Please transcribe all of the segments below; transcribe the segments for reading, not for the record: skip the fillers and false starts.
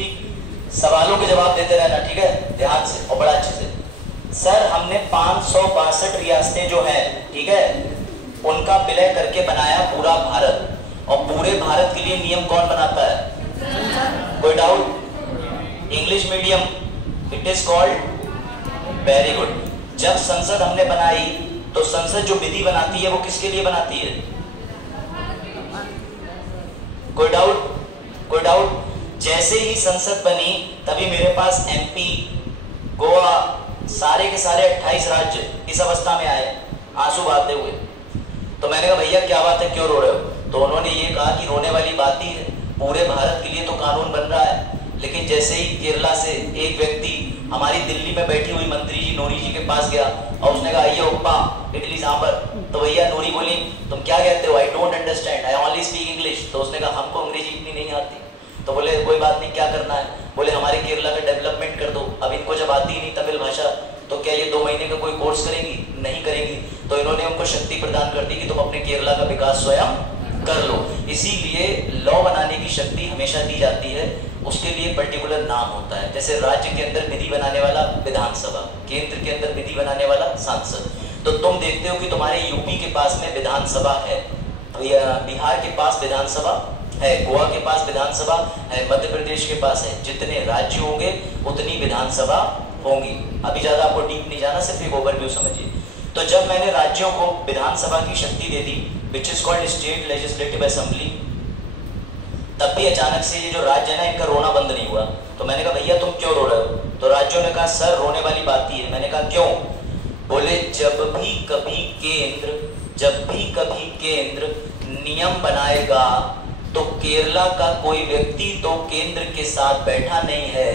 ठीक, सवालों के जवाब देते रहना, ठीक है, ध्यान से और बड़ा अच्छे से। सर हमने 562 रियासतें जो हैं, ठीक है, उनका विलय करके बनाया पूरा भारत, और पूरे भारत के लिए नियम कौन बनाता है? कोई doubt? English medium, it is called, very good. जब संसद हमने बनाई तो संसद जो विधि बनाती है वो किसके लिए बनाती है? कोई डाउट? कोई डाउट? जैसे ही संसद बनी तभी मेरे पास एमपी, गोवा, सारे के सारे 28 राज्य इस अवस्था में आए आंसू बहाते हुए। तो मैंने कहा भैया क्या बात है, क्यों रो रहे हो? तो उन्होंने ये कहा कि रोने वाली बात ही है, पूरे भारत के लिए तो कानून बन रहा है, लेकिन जैसे ही केरला से एक व्यक्ति हमारी दिल्ली में बैठी हुई मंत्री जी नूरी जी के पास गया और उसने कहा आइए उपमा इडली सांभर, तो भैया नूरी बोली तुम क्या कहते हो? I don't understand, I only speak English. तो उसने कहा हमको अंग्रेजी इतनी नहीं आती। तो बोले कोई बात नहीं, क्या करना है? बोले हमारे केरला में डेवलपमेंट कर दो। अब इनको जब आती ही नहीं तमिल भाषा, तो क्या ये 2 महीने का कोई कोर्स करेंगी? नहीं करेंगी। तो इन्होंने उनको शक्ति प्रदान कर दी कि तुम अपने केरला का विकास स्वयं कर लो। इसीलिए लॉ बनाने की शक्ति हमेशा दी जाती है, उसके लिए पर्टिकुलर नाम होता है। जैसे राज्य के अंदर विधि बनाने वाला विधानसभा, केंद्र के अंदर विधि बनाने वाला सांसद। तो तुम देखते हो कि तुम्हारे यूपी के पास में विधानसभा है, बिहार के पास विधानसभा है, गोवा के पास विधानसभा है, मध्य प्रदेश के पास है। जितने राज्य होंगे उतनी विधानसभा होंगी। अभी ज्यादा आपको डीप नहीं जाना, सिर्फ एक ओवरव्यू समझिए। तो जब मैंने राज्यों को विधानसभा की शक्ति दे दी, which is called state legislative assembly, तब भी अचानक से ये जो राज्य है ना, इनका रोना बंद नहीं हुआ। तो मैंने कहा भैया तुम क्यों रो रहे हो? तो राज्यों ने कहा सर रोने वाली बात ही है। मैंने कहा क्यों? बोले जब भी कभी केंद्र नियम बनाएगा तो केरला का कोई व्यक्ति तो केंद्र के साथ बैठा नहीं है।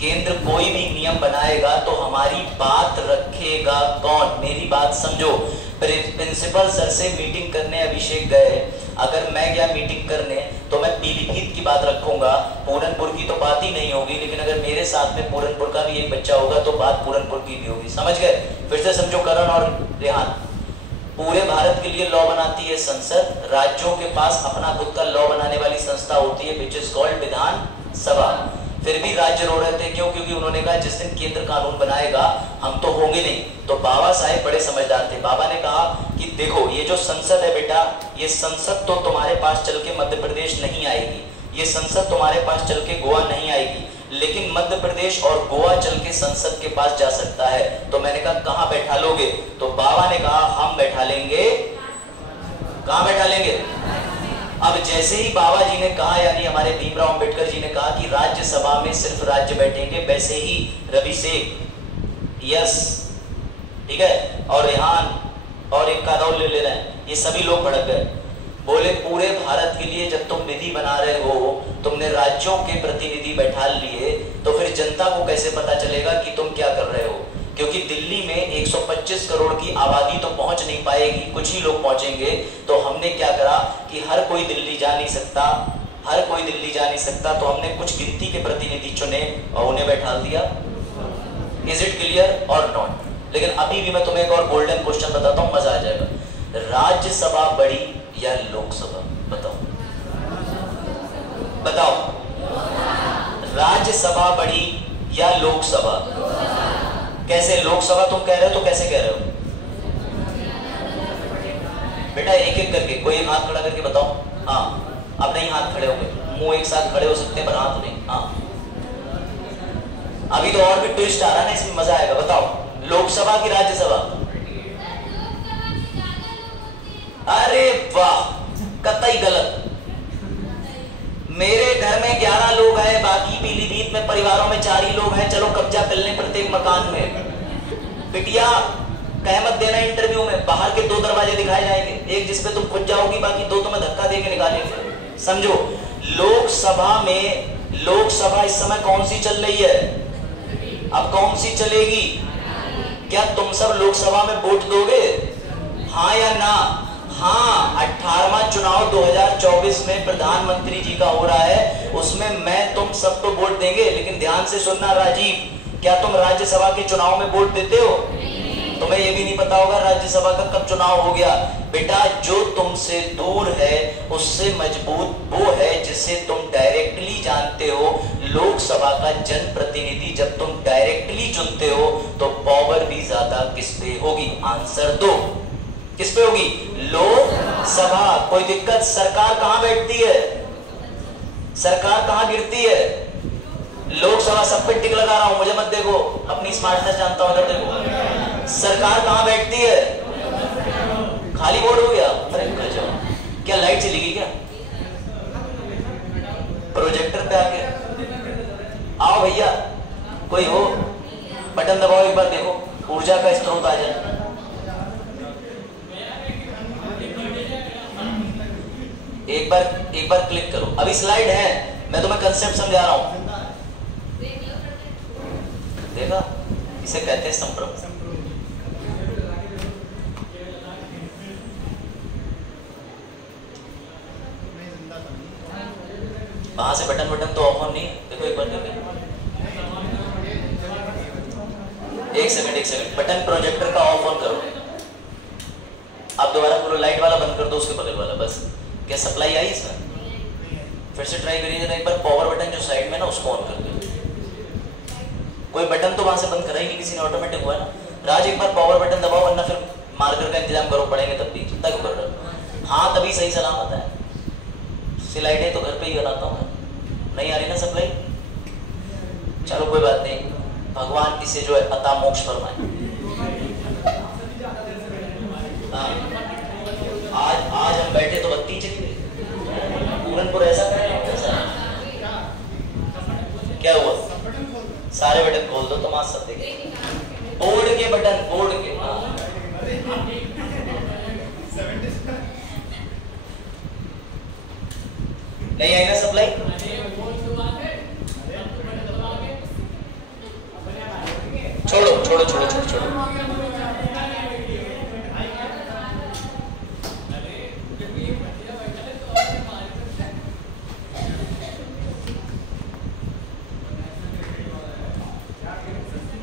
केंद्र कोई भी नियम बनाएगा तो हमारी बात रखेगा कौन? मेरी बात समझो। प्रिंसिपल सर से मीटिंग करने अभिषेक गए, अगर मैं गया मीटिंग करने तो मैं पीलीभीत की बात रखूंगा, पूरनपुर की तो बात ही नहीं होगी। लेकिन अगर मेरे साथ में पूरनपुर का भी एक बच्चा होगा तो बात पूरनपुर की भी होगी। समझ गए? फिर से समझो, करण और रेहान। पूरे भारत के लिए लॉ बनाती है संसद, राज्यों के पास अपना खुद का लॉ बनाने वाली संस्था होती है विच इज कॉल्ड विधानसभा। फिर भी राज्य रो रहे थे, क्यों? क्योंकि उन्होंने कहा जिस दिन केंद्र कानून बनाएगा हम तो होंगे नहीं। तो बाबा साहेब बड़े समझदार थे। बाबा ने कहा कि देखो ये जो संसद है बेटा, ये संसद तो तुम्हारे पास चल के मध्य प्रदेश नहीं आएगी, ये संसद तुम्हारे पास चल के गोवा नहीं आएगी, लेकिन मध्य प्रदेश और गोवा चल के संसद के पास जा सकता है। तो मैंने कहा कहाँ बैठा लोगे? तो बाबा ने कहा हम बैठा लेंगे। कहाँ बैठा लेंगे? अब जैसे ही बाबा जी ने कहा, यानी हमारे भीमराव अंबेडकर जी ने कहा कि राज्यसभा में सिर्फ राज्य बैठेंगे, वैसे ही रवि शेख, यस, ठीक है, और रेहान और एक का ले रहे हैं, ये सभी लोग भड़क गए। बोले पूरे भारत के लिए जब तुम विधि बना रहे हो, तुमने राज्यों के प्रतिनिधि बैठा लिए, तो फिर जनता को कैसे पता चलेगा कि तुम क्या कर रहे हो? क्योंकि दिल्ली में 125 करोड़ की आबादी तो पहुंच नहीं पाएगी, कुछ ही लोग पहुंचेंगे। तो हमने क्या करा कि हर कोई दिल्ली जा नहीं सकता, हर कोई दिल्ली जा नहीं सकता, तो हमने कुछ गिनती के प्रतिनिधि चुने और उन्हें बैठा दिया। इज इट क्लियर और नॉट? लेकिन अभी भी मैं तुम्हें एक और गोल्डन क्वेश्चन बताता हूं, मजा आ जाएगा। राज्यसभा बड़ी या लोकसभा? बताओ बताओ, राज्यसभा बड़ी या लोकसभा? कैसे? लोकसभा तुम कह रहे हो तो कैसे कह रहे हो बेटा? एक एक करके, कोई एक हाथ खड़ा करके बताओ। हाँ, अब नहीं हाथ खड़े होंगे, मुंह एक साथ खड़े हो सकते हैं पर हाथ नहीं। हाँ, अभी तो और भी ट्विस्ट आ रहा है ना, इसमें मजा आएगा। बताओ, लोकसभा की राज्यसभा? अरे वाह, कतई गलत। मेरे घर में 11 लोग हैं, बाकी पीलीभीत में परिवारों में 4 ही लोग हैं। चलो कब्जा कर लें प्रत्येक मकान में। बिटिया कह मत देना इंटरव्यू में, बाहर के 2 दरवाजे दिखाए जाएंगे, एक जिसपे तुम खुद जाओगी, बाकी 2 तुम्हें धक्का देके निकालेंगे। समझो, लोकसभा में, लोकसभा इस समय कौन सी चल रही है? अब कौन सी चलेगी? क्या तुम सब लोकसभा में वोट दोगे? हाँ या ना? हाँ, 18वां चुनाव 2024 में प्रधानमंत्री जी का हो रहा है, उसमें मैं तुम सबको वोट देंगे। लेकिन ध्यान से सुनना राजीव, क्या तुम राज्यसभा के चुनाव में वोट देते हो? तुम्हें यह भी नहीं पता होगा राज्यसभा का कब चुनाव हो गया। बेटा, जो तुमसे दूर है उससे मजबूत वो है जिसे तुम डायरेक्टली जानते हो। लोकसभा का जनप्रतिनिधि जब तुम डायरेक्टली चुनते हो तो पावर भी ज्यादा किस पे होगी? आंसर दो, किस पे होगी? लोकसभा। कोई दिक्कत? सरकार कहां बैठती है? सरकार कहां गिरती है? लोकसभा। सब पे टिक लगा रहा हूं, मुझे मत देखो, अपनी स्मार्टनेस जानता हूं। अगर देखो सरकार कहां बैठती है? खाली बोर्ड हो गया? अरे गजब, क्या लाइट चली गई क्या? प्रोजेक्टर पे आके आओ भैया, कोई हो, बटन दबाओ, एक बार देखो ऊर्जा का स्रोत आ जाए। एक बार क्लिक करो। अभी स्लाइड है, मैं तुम्हें कंसेप्ट समझा रहा हूं। देखा, इसे कहते हैं संभ्रम। वहां से बटन तो ऑफ ऑन नहीं है। देखो एक बार देखो, एक सेकंड, बटन प्रोजेक्टर का ऑफ ऑन करो। आप दोबारा पूरा लाइट वाला बंद कर दो, उसके बगल वाला। बस क्या सप्लाई आई इसमें? फिर से ट्राई करिए जरा एक बार। पावर बटन जो साइड में ना, उसको ऑन कर दो। कोई बटन तो वहां से बंद करा ही नहीं किसी ने, ऑटोमेटिक हुआ है ना। राज एक बार पावर बटन दबाओ, वरना फिर मार्कर का इंतजाम करो, पड़ेंगे तब भी। चिंता क्यों कर रहे हो? हाँ, तभी सही सलामत है। लाइटें तो घर पे ही बनाता हूँ, नहीं आ रही ना सप्लाई? चलो कोई बात नहीं, भगवान इसे जो है अता मोक्ष फरमाए। आज हम बैठे तो बत्ती चली गई। पूरनपुर ऐसा क्या हुआ? सारे बटन खोल दो तो मां सब देखे। बोर्ड के बटन, बोर्ड के। नहीं आएगा सप्लाई? छोड़ो।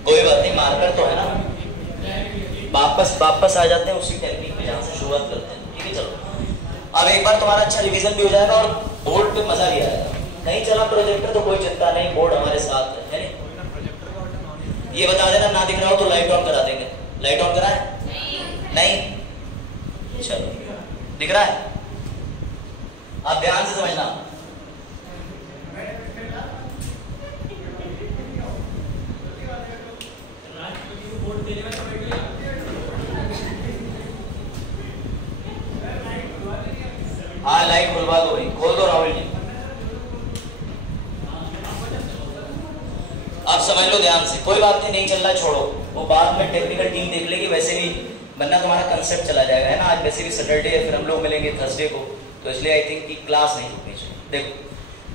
कोई बात नहीं, मार्कर तो है ना। वापस आ जाते हैं उसी टेक्निक पे जहां से शुरुआत करते हैं। ठीक है, चलो अब एक बार तुम्हारा अच्छा रिवीजन भी हो जाएगा और बोर्ड पे मजा भी आएगा। नहीं चला प्रोजेक्टर तो कोई चिंता नहीं, बोर्ड हमारे साथ है नहीं? ये बता देना, ना दिख रहा हो तो लाइट ऑन करा देंगे। लाइट ऑन करा है? नहीं? चलो, दिख रहा है? आप ध्यान से समझना। हाँ, लाइट खुलवा दो भाई, खोल दो राहुल जी। आप समझ लो ध्यान से। कोई बात नहीं चल रहा, छोड़ो, वो बाद में टेक्निकल टीम देख लेगी। वैसे भी वरना तुम्हारा कंसेप्ट चला जाएगा, है ना। आज वैसे भी सैटरडे है, फिर हम लोग मिलेंगे थर्सडे को, तो इसलिए आई थिंक कि क्लास नहीं रुकनी चाहिए। देखो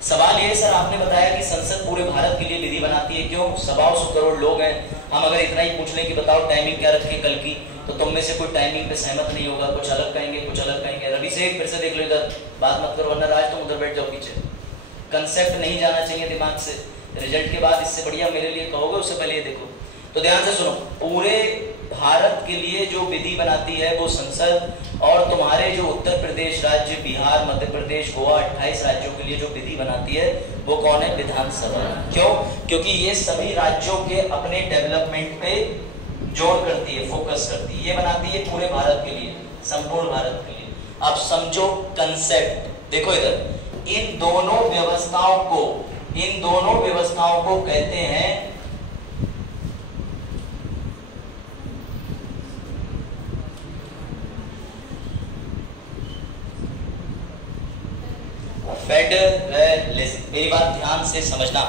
सवाल ये सर, आपने बताया कि संसद पूरे भारत के लिए विधि बनाती है। क्यों? 125 करोड़ लोग हैं। हम अगर इतना ही पूछ लें कि बताओ टाइमिंग क्या रखें कल की, तो तुम में से कोई टाइमिंग पे सहमत नहीं होगा। कुछ अलग कहेंगे, कुछ अलग कहेंगे। रवि से फिर से देख लो इधर, बात मत करो, वरना राज तुम उधर बैठ जाओ पीछे। कंसेप्ट नहीं जाना चाहिए दिमाग से। रिजल्ट के बाद इससे बढ़िया मेरे लिए कहोगे, उससे पहले ये देखो। तो ध्यान से सुनो, पूरे भारत के लिए जो विधि बनाती है वो संसद, और तुम्हारे जो उत्तर प्रदेश राज्य, बिहार, मध्य प्रदेश, गोवा, 28 राज्यों के लिए जो विधि बनाती है वो कौन है? विधानसभा। क्यों? क्योंकि ये सभी राज्यों के अपने डेवलपमेंट पे जोर करती है, फोकस करती है। ये बनाती है पूरे भारत के लिए, संपूर्ण भारत के लिए। अब समझो कंसेप्ट, देखो इधर, इन दोनों व्यवस्थाओं को कहते हैं फेडरलिज्म। मेरी बात ध्यान से समझना।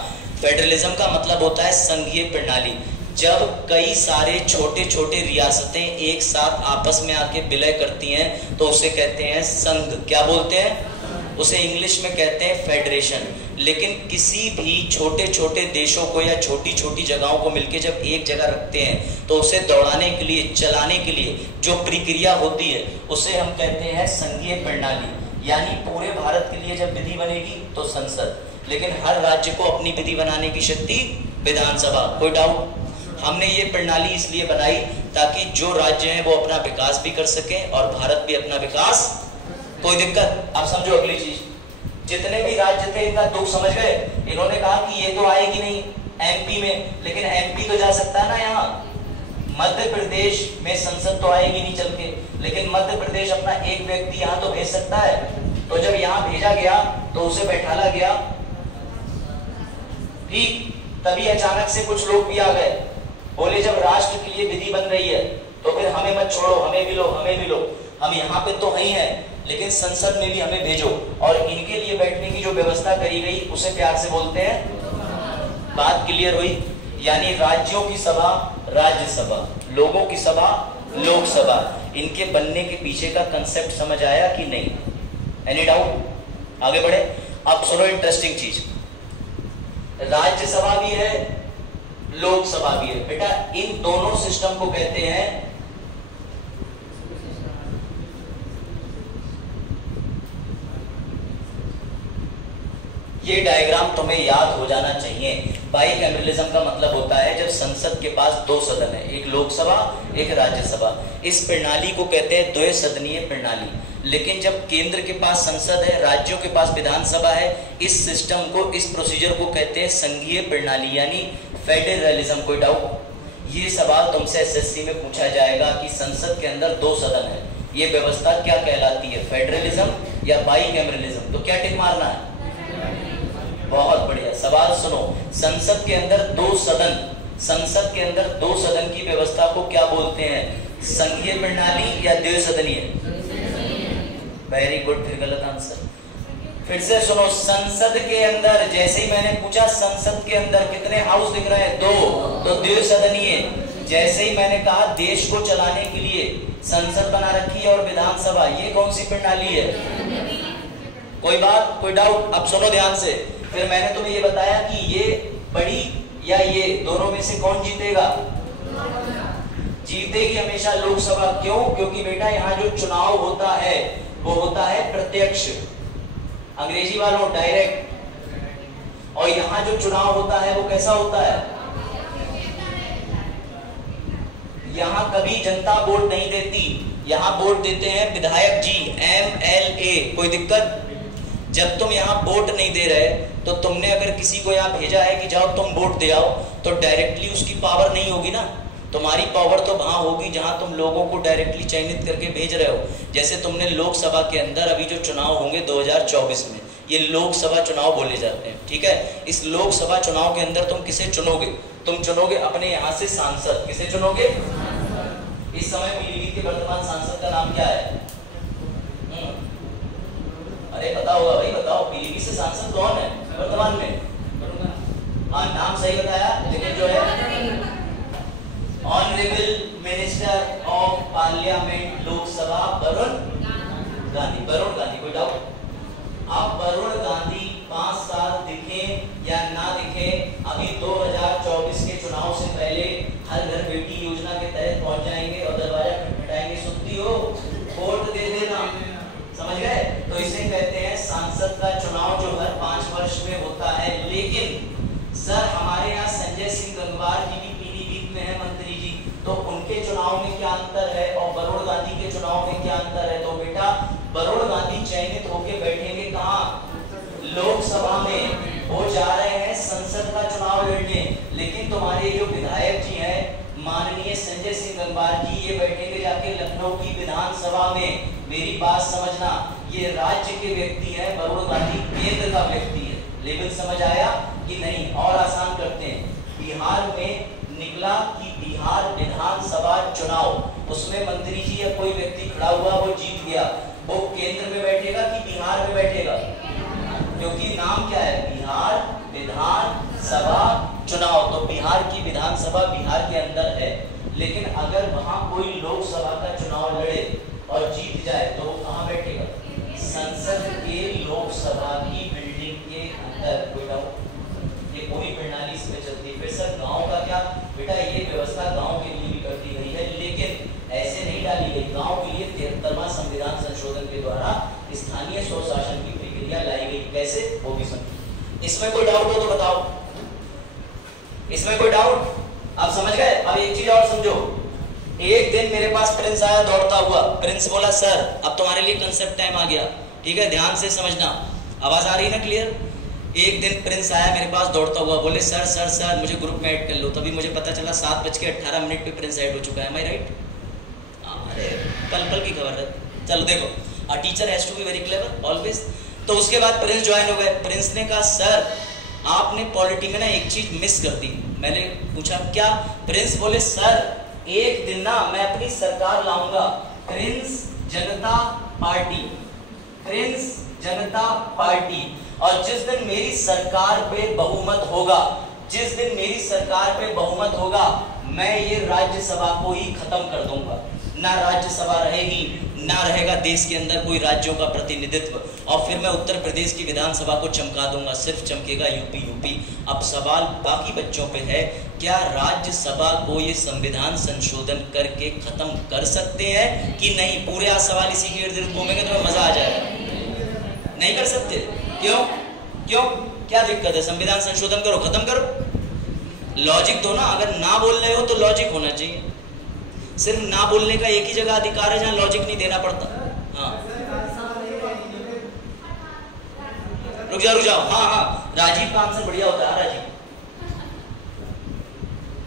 फेडरलिज्म का मतलब होता है संघीय प्रणाली। जब कई सारे छोटे छोटे रियासतें एक साथ आपस में आके विलय करती हैं तो उसे कहते हैं संघ। क्या बोलते हैं? उसे इंग्लिश में कहते हैं फेडरेशन। लेकिन किसी भी छोटे छोटे देशों को या छोटी छोटी जगहों को मिलके जब एक जगह रखते हैं तो उसे दौड़ाने के लिए, चलाने के लिए जो प्रक्रिया होती है उसे हम कहते हैं संघीय प्रणाली। यानी पूरे भारत के लिए जब विधि बनेगी तो संसद, लेकिन हर राज्य को अपनी विधि बनाने की शक्ति विधानसभा। कोई डाउट? हमने ये प्रणाली इसलिए बनाई ताकि जो राज्य हैं वो अपना विकास भी कर सके और भारत भी अपना विकास। कोई दिक्कत? अब समझो अगली चीज, जितने भी राज्य थे इनका दुख समझ गए। इन्होंने कहा कि ये तो में, लेकिन एमपी तो जा सकता है ना यहाँ। मध्य प्रदेश में संसद तो आएगी नहीं चल के, लेकिन मध्य प्रदेश अपना एक व्यक्ति यहाँ तो भेज सकता है। तो जब यहाँ भेजा गया तो उसे बैठाला गया, ठीक, तभी अचानक से कुछ लोग भी आ गए, बोले जब राष्ट्र के लिए विधि बन रही है तो फिर हमें मत छोड़ो, हमें भी लो, हमें भी लो, हम यहाँ पे तो ही हैं लेकिन संसद में भी हमें भेजो। और इनके लिए बैठने की जो व्यवस्था करी गई उसे प्यार से बोलते हैं, बात क्लियर हुई? यानी राज्यों की सभा राज्यसभा, लोगों की सभा लोकसभा, इनके बनने के पीछे का कंसेप्ट समझ आया कि नहीं? Any doubt? आगे बढ़े। अब सुनो इंटरेस्टिंग चीज, राज्यसभा भी है लोकसभा भी है बेटा, इन दोनों सिस्टम को कहते हैं ये डायग्राम तुम्हें याद हो जाना चाहिए। बाइकैमरलिज्म का मतलब होता है जब संसद के पास दो सदन है, एक लोकसभा एक राज्यसभा। इस प्रणाली को कहते हैं द्वैसदनीय प्रणाली। लेकिन जब केंद्र के पास संसद है, राज्यों के पास विधानसभा है, इस सिस्टम को, इस प्रोसीजर को कहते हैं संघीय प्रणाली यानी फेडरलिज्म। कोई डाउट? ये सवाल तुमसे एसएससी में पूछा जाएगा कि संसद के अंदर दो सदन है, ये व्यवस्था क्या कहलाती है, फेडरलिज्म या बाइकैमरलिज्म? तो क्या टिक मारना है? बहुत बढ़िया सवाल। सुनो, संसद के अंदर दो सदन, संसद के अंदर दो सदन की व्यवस्था को क्या बोलते हैं, संघीय प्रणाली या द्विसदनीय? वेरी गुड, फिर गलत आंसर। फिर से सुनो, संसद के अंदर, जैसे ही मैंने पूछा संसद के अंदर कितने हाउस दिख रहे हैं, दो, तो द्विसदनीय। जैसे ही मैंने कहा देश को चलाने के लिए संसद बना रखी है और विधानसभा, ये कौन सी प्रणाली है? कोई बात, कोई डाउट? अब सुनो ध्यान से, फिर मैंने तुम्हें ये बताया कि ये बड़ी या ये दोनों में से कौन जीतेगा? जीतेगी हमेशा लोकसभा। क्यों? क्योंकि बेटा यहाँ जो चुनाव होता है वो होता है प्रत्यक्ष, अंग्रेजी वालों डायरेक्ट, और यहाँ जो चुनाव होता है वो कैसा होता है? यहाँ कभी जनता वोट नहीं देती, यहाँ वोट देते हैं विधायक जी, MLA। कोई दिक्कत? जब तुम यहाँ वोट नहीं दे रहे तो तुमने अगर किसी को यहाँ भेजा है कि जाओ तुम वोट दे आओ, तो डायरेक्टली उसकी पावर नहीं होगी ना। तुम्हारी पावर तो वहां होगी जहां तुम लोगों को डायरेक्टली चयनित करके भेज रहे हो। जैसे तुमने लोकसभा के अंदर अभी जो चुनाव होंगे 2024 में, ये लोकसभा चुनाव बोले जाते हैं, ठीक है। इस लोकसभा चुनाव के अंदर तुम किसे चुनोगे? तुम चुनोगे अपने यहाँ से सांसद। किसे चुनोगे? इस समय पीलीभीत के वर्तमान सांसद का नाम क्या है? अरे पता होगा भाई, बताओ पीलीभीत से सांसद कौन है वर्तमान में? हाँ, नाम सही बताया, लेकिन जो है honourable minister of parliament Lok Sabha Varun Gandhi. Varun Gandhi, कोई डाउट? अब वरुण गांधी 5 साल दिखे या ना दिखे, अभी 2024 के चुनाव से पहले हर घर बेटी योजना के तहत पहुंच जाएंगे और दरवाजा खटखटाएंगे, सुनती हो, वोट दे देना। समझ गए? तो इसे कहते हैं सांसद का चुनाव जो हर 5 वर्ष में होता है। लेकिन सर हमारे यहाँ संजय सिंह गंगवार जी भी पीलीभीत में है मंत्री जी, तो उनके चुनाव में क्या अंतर है और वरुण गांधी के चुनाव में क्या अंतर है? तो बेटा वरुण गांधी चयनित होके बैठेंगे कहाँ? लोकसभा में। वो जा रहे हैं संसद का चुनाव लड़ने, लेकिन तुम्हारे जो विधायक जी हैं माननीय संजय सिंह गंगवार जी, ये बैठेंगे जाके लखनऊ की विधानसभा में। मेरी बात समझना, ये राज्य के व्यक्ति है, वरुण गांधी केंद्र का व्यक्ति है। लेवल समझ आया कि नहीं? और आसान करते हैं, बिहार में निकला कि बिहार विधानसभा चुनाव, उसमें मंत्री जी या कोई व्यक्ति खड़ा हुआ, वो जीत गया, वो केंद्र में बैठेगा कि बिहार में बैठेगा? क्योंकि नाम क्या है? बिहार विधानसभा चुनाव। तो बिहार की विधानसभा बिहार के अंदर है। लेकिन अगर वहां कोई लोकसभा का चुनाव लड़े और जीत जाए तो वो कहाँ बैठेगा? संसद के लोकसभा की बिल्डिंग के अंदर। कोई डाउट? ये पूरी प्रणाली इस पे चलती है। फिर सर गांव का क्या? बेटा ये व्यवस्था गांव के लिए भी कर दी गई है, लेकिन ऐसे नहीं डाली गई। गांव के लिए 73वां संविधान संशोधन के द्वारा स्थानीय स्वशासन की प्रक्रिया लाई गई। कैसे? वो भी समझिए। इसमें कोई डाउट हो तो बताओ। इसमें कोई डाउट? आप समझ गए? अब एक चीज और समझो। एक दिन मेरे पास प्रिंस आया दौड़ता हुआ। प्रिंस बोला सर अब तुम्हारे लिए कंसेप्ट टाइम आ गया, ठीक है, ध्यान से समझना। आवाज आ रही है ना? क्लियर? एक दिन प्रिंस आया मेरे पास दौड़ता हुआ, बोले सर सर सर मुझे ग्रुप में ऐड कर लो। तभी मुझे पता चला 7:18 पे प्रिंस ऐड हो चुका है। Am I right? अरे कल कल की खबर है। चलो देखो, a teacher has to be very clever always. तो उसके बाद प्रिंस ज्वाइन हो गए। प्रिंस ने कहा सर आपने पॉलिटी में ना एक चीज मिस कर दी। मैंने पूछा क्या? प्रिंस बोले सर एक दिन ना मैं अपनी सरकार लाऊंगा, प्रिंस जनता पार्टी, प्रिंस जनता पार्टी, और जिस दिन मेरी सरकार पे बहुमत होगा, जिस दिन मेरी सरकार पे बहुमत होगा, मैं ये राज्यसभा को ही खत्म कर दूंगा। ना राज्यसभा रहेगी, ना रहेगा देश के अंदर कोई राज्यों का प्रतिनिधित्व, और फिर मैं उत्तर प्रदेश की विधानसभा को चमका दूंगा, सिर्फ चमकेगा यूपी। अब सवाल बाकी बच्चों पे है, क्या राज्यसभा को ये संविधान संशोधन करके खत्म कर सकते हैं कि नहीं? पूरे आज सवाल इसी के इर्द गिर्द घूमेंगे तो मजा आ जाएगा। नहीं कर सकते। क्यों? क्यों? क्या दिक्कत है? संविधान संशोधन करो, खत्म करो। लॉजिक दो ना। अगर ना बोल रहे हो तो लॉजिक होना चाहिए। सिर्फ ना बोलने का एक ही जगह अधिकार है जहां लॉजिक नहीं देना पड़ता। हाँ रुक जाओ। हाँ राजीव का आंसर बढ़िया होता है। राजीव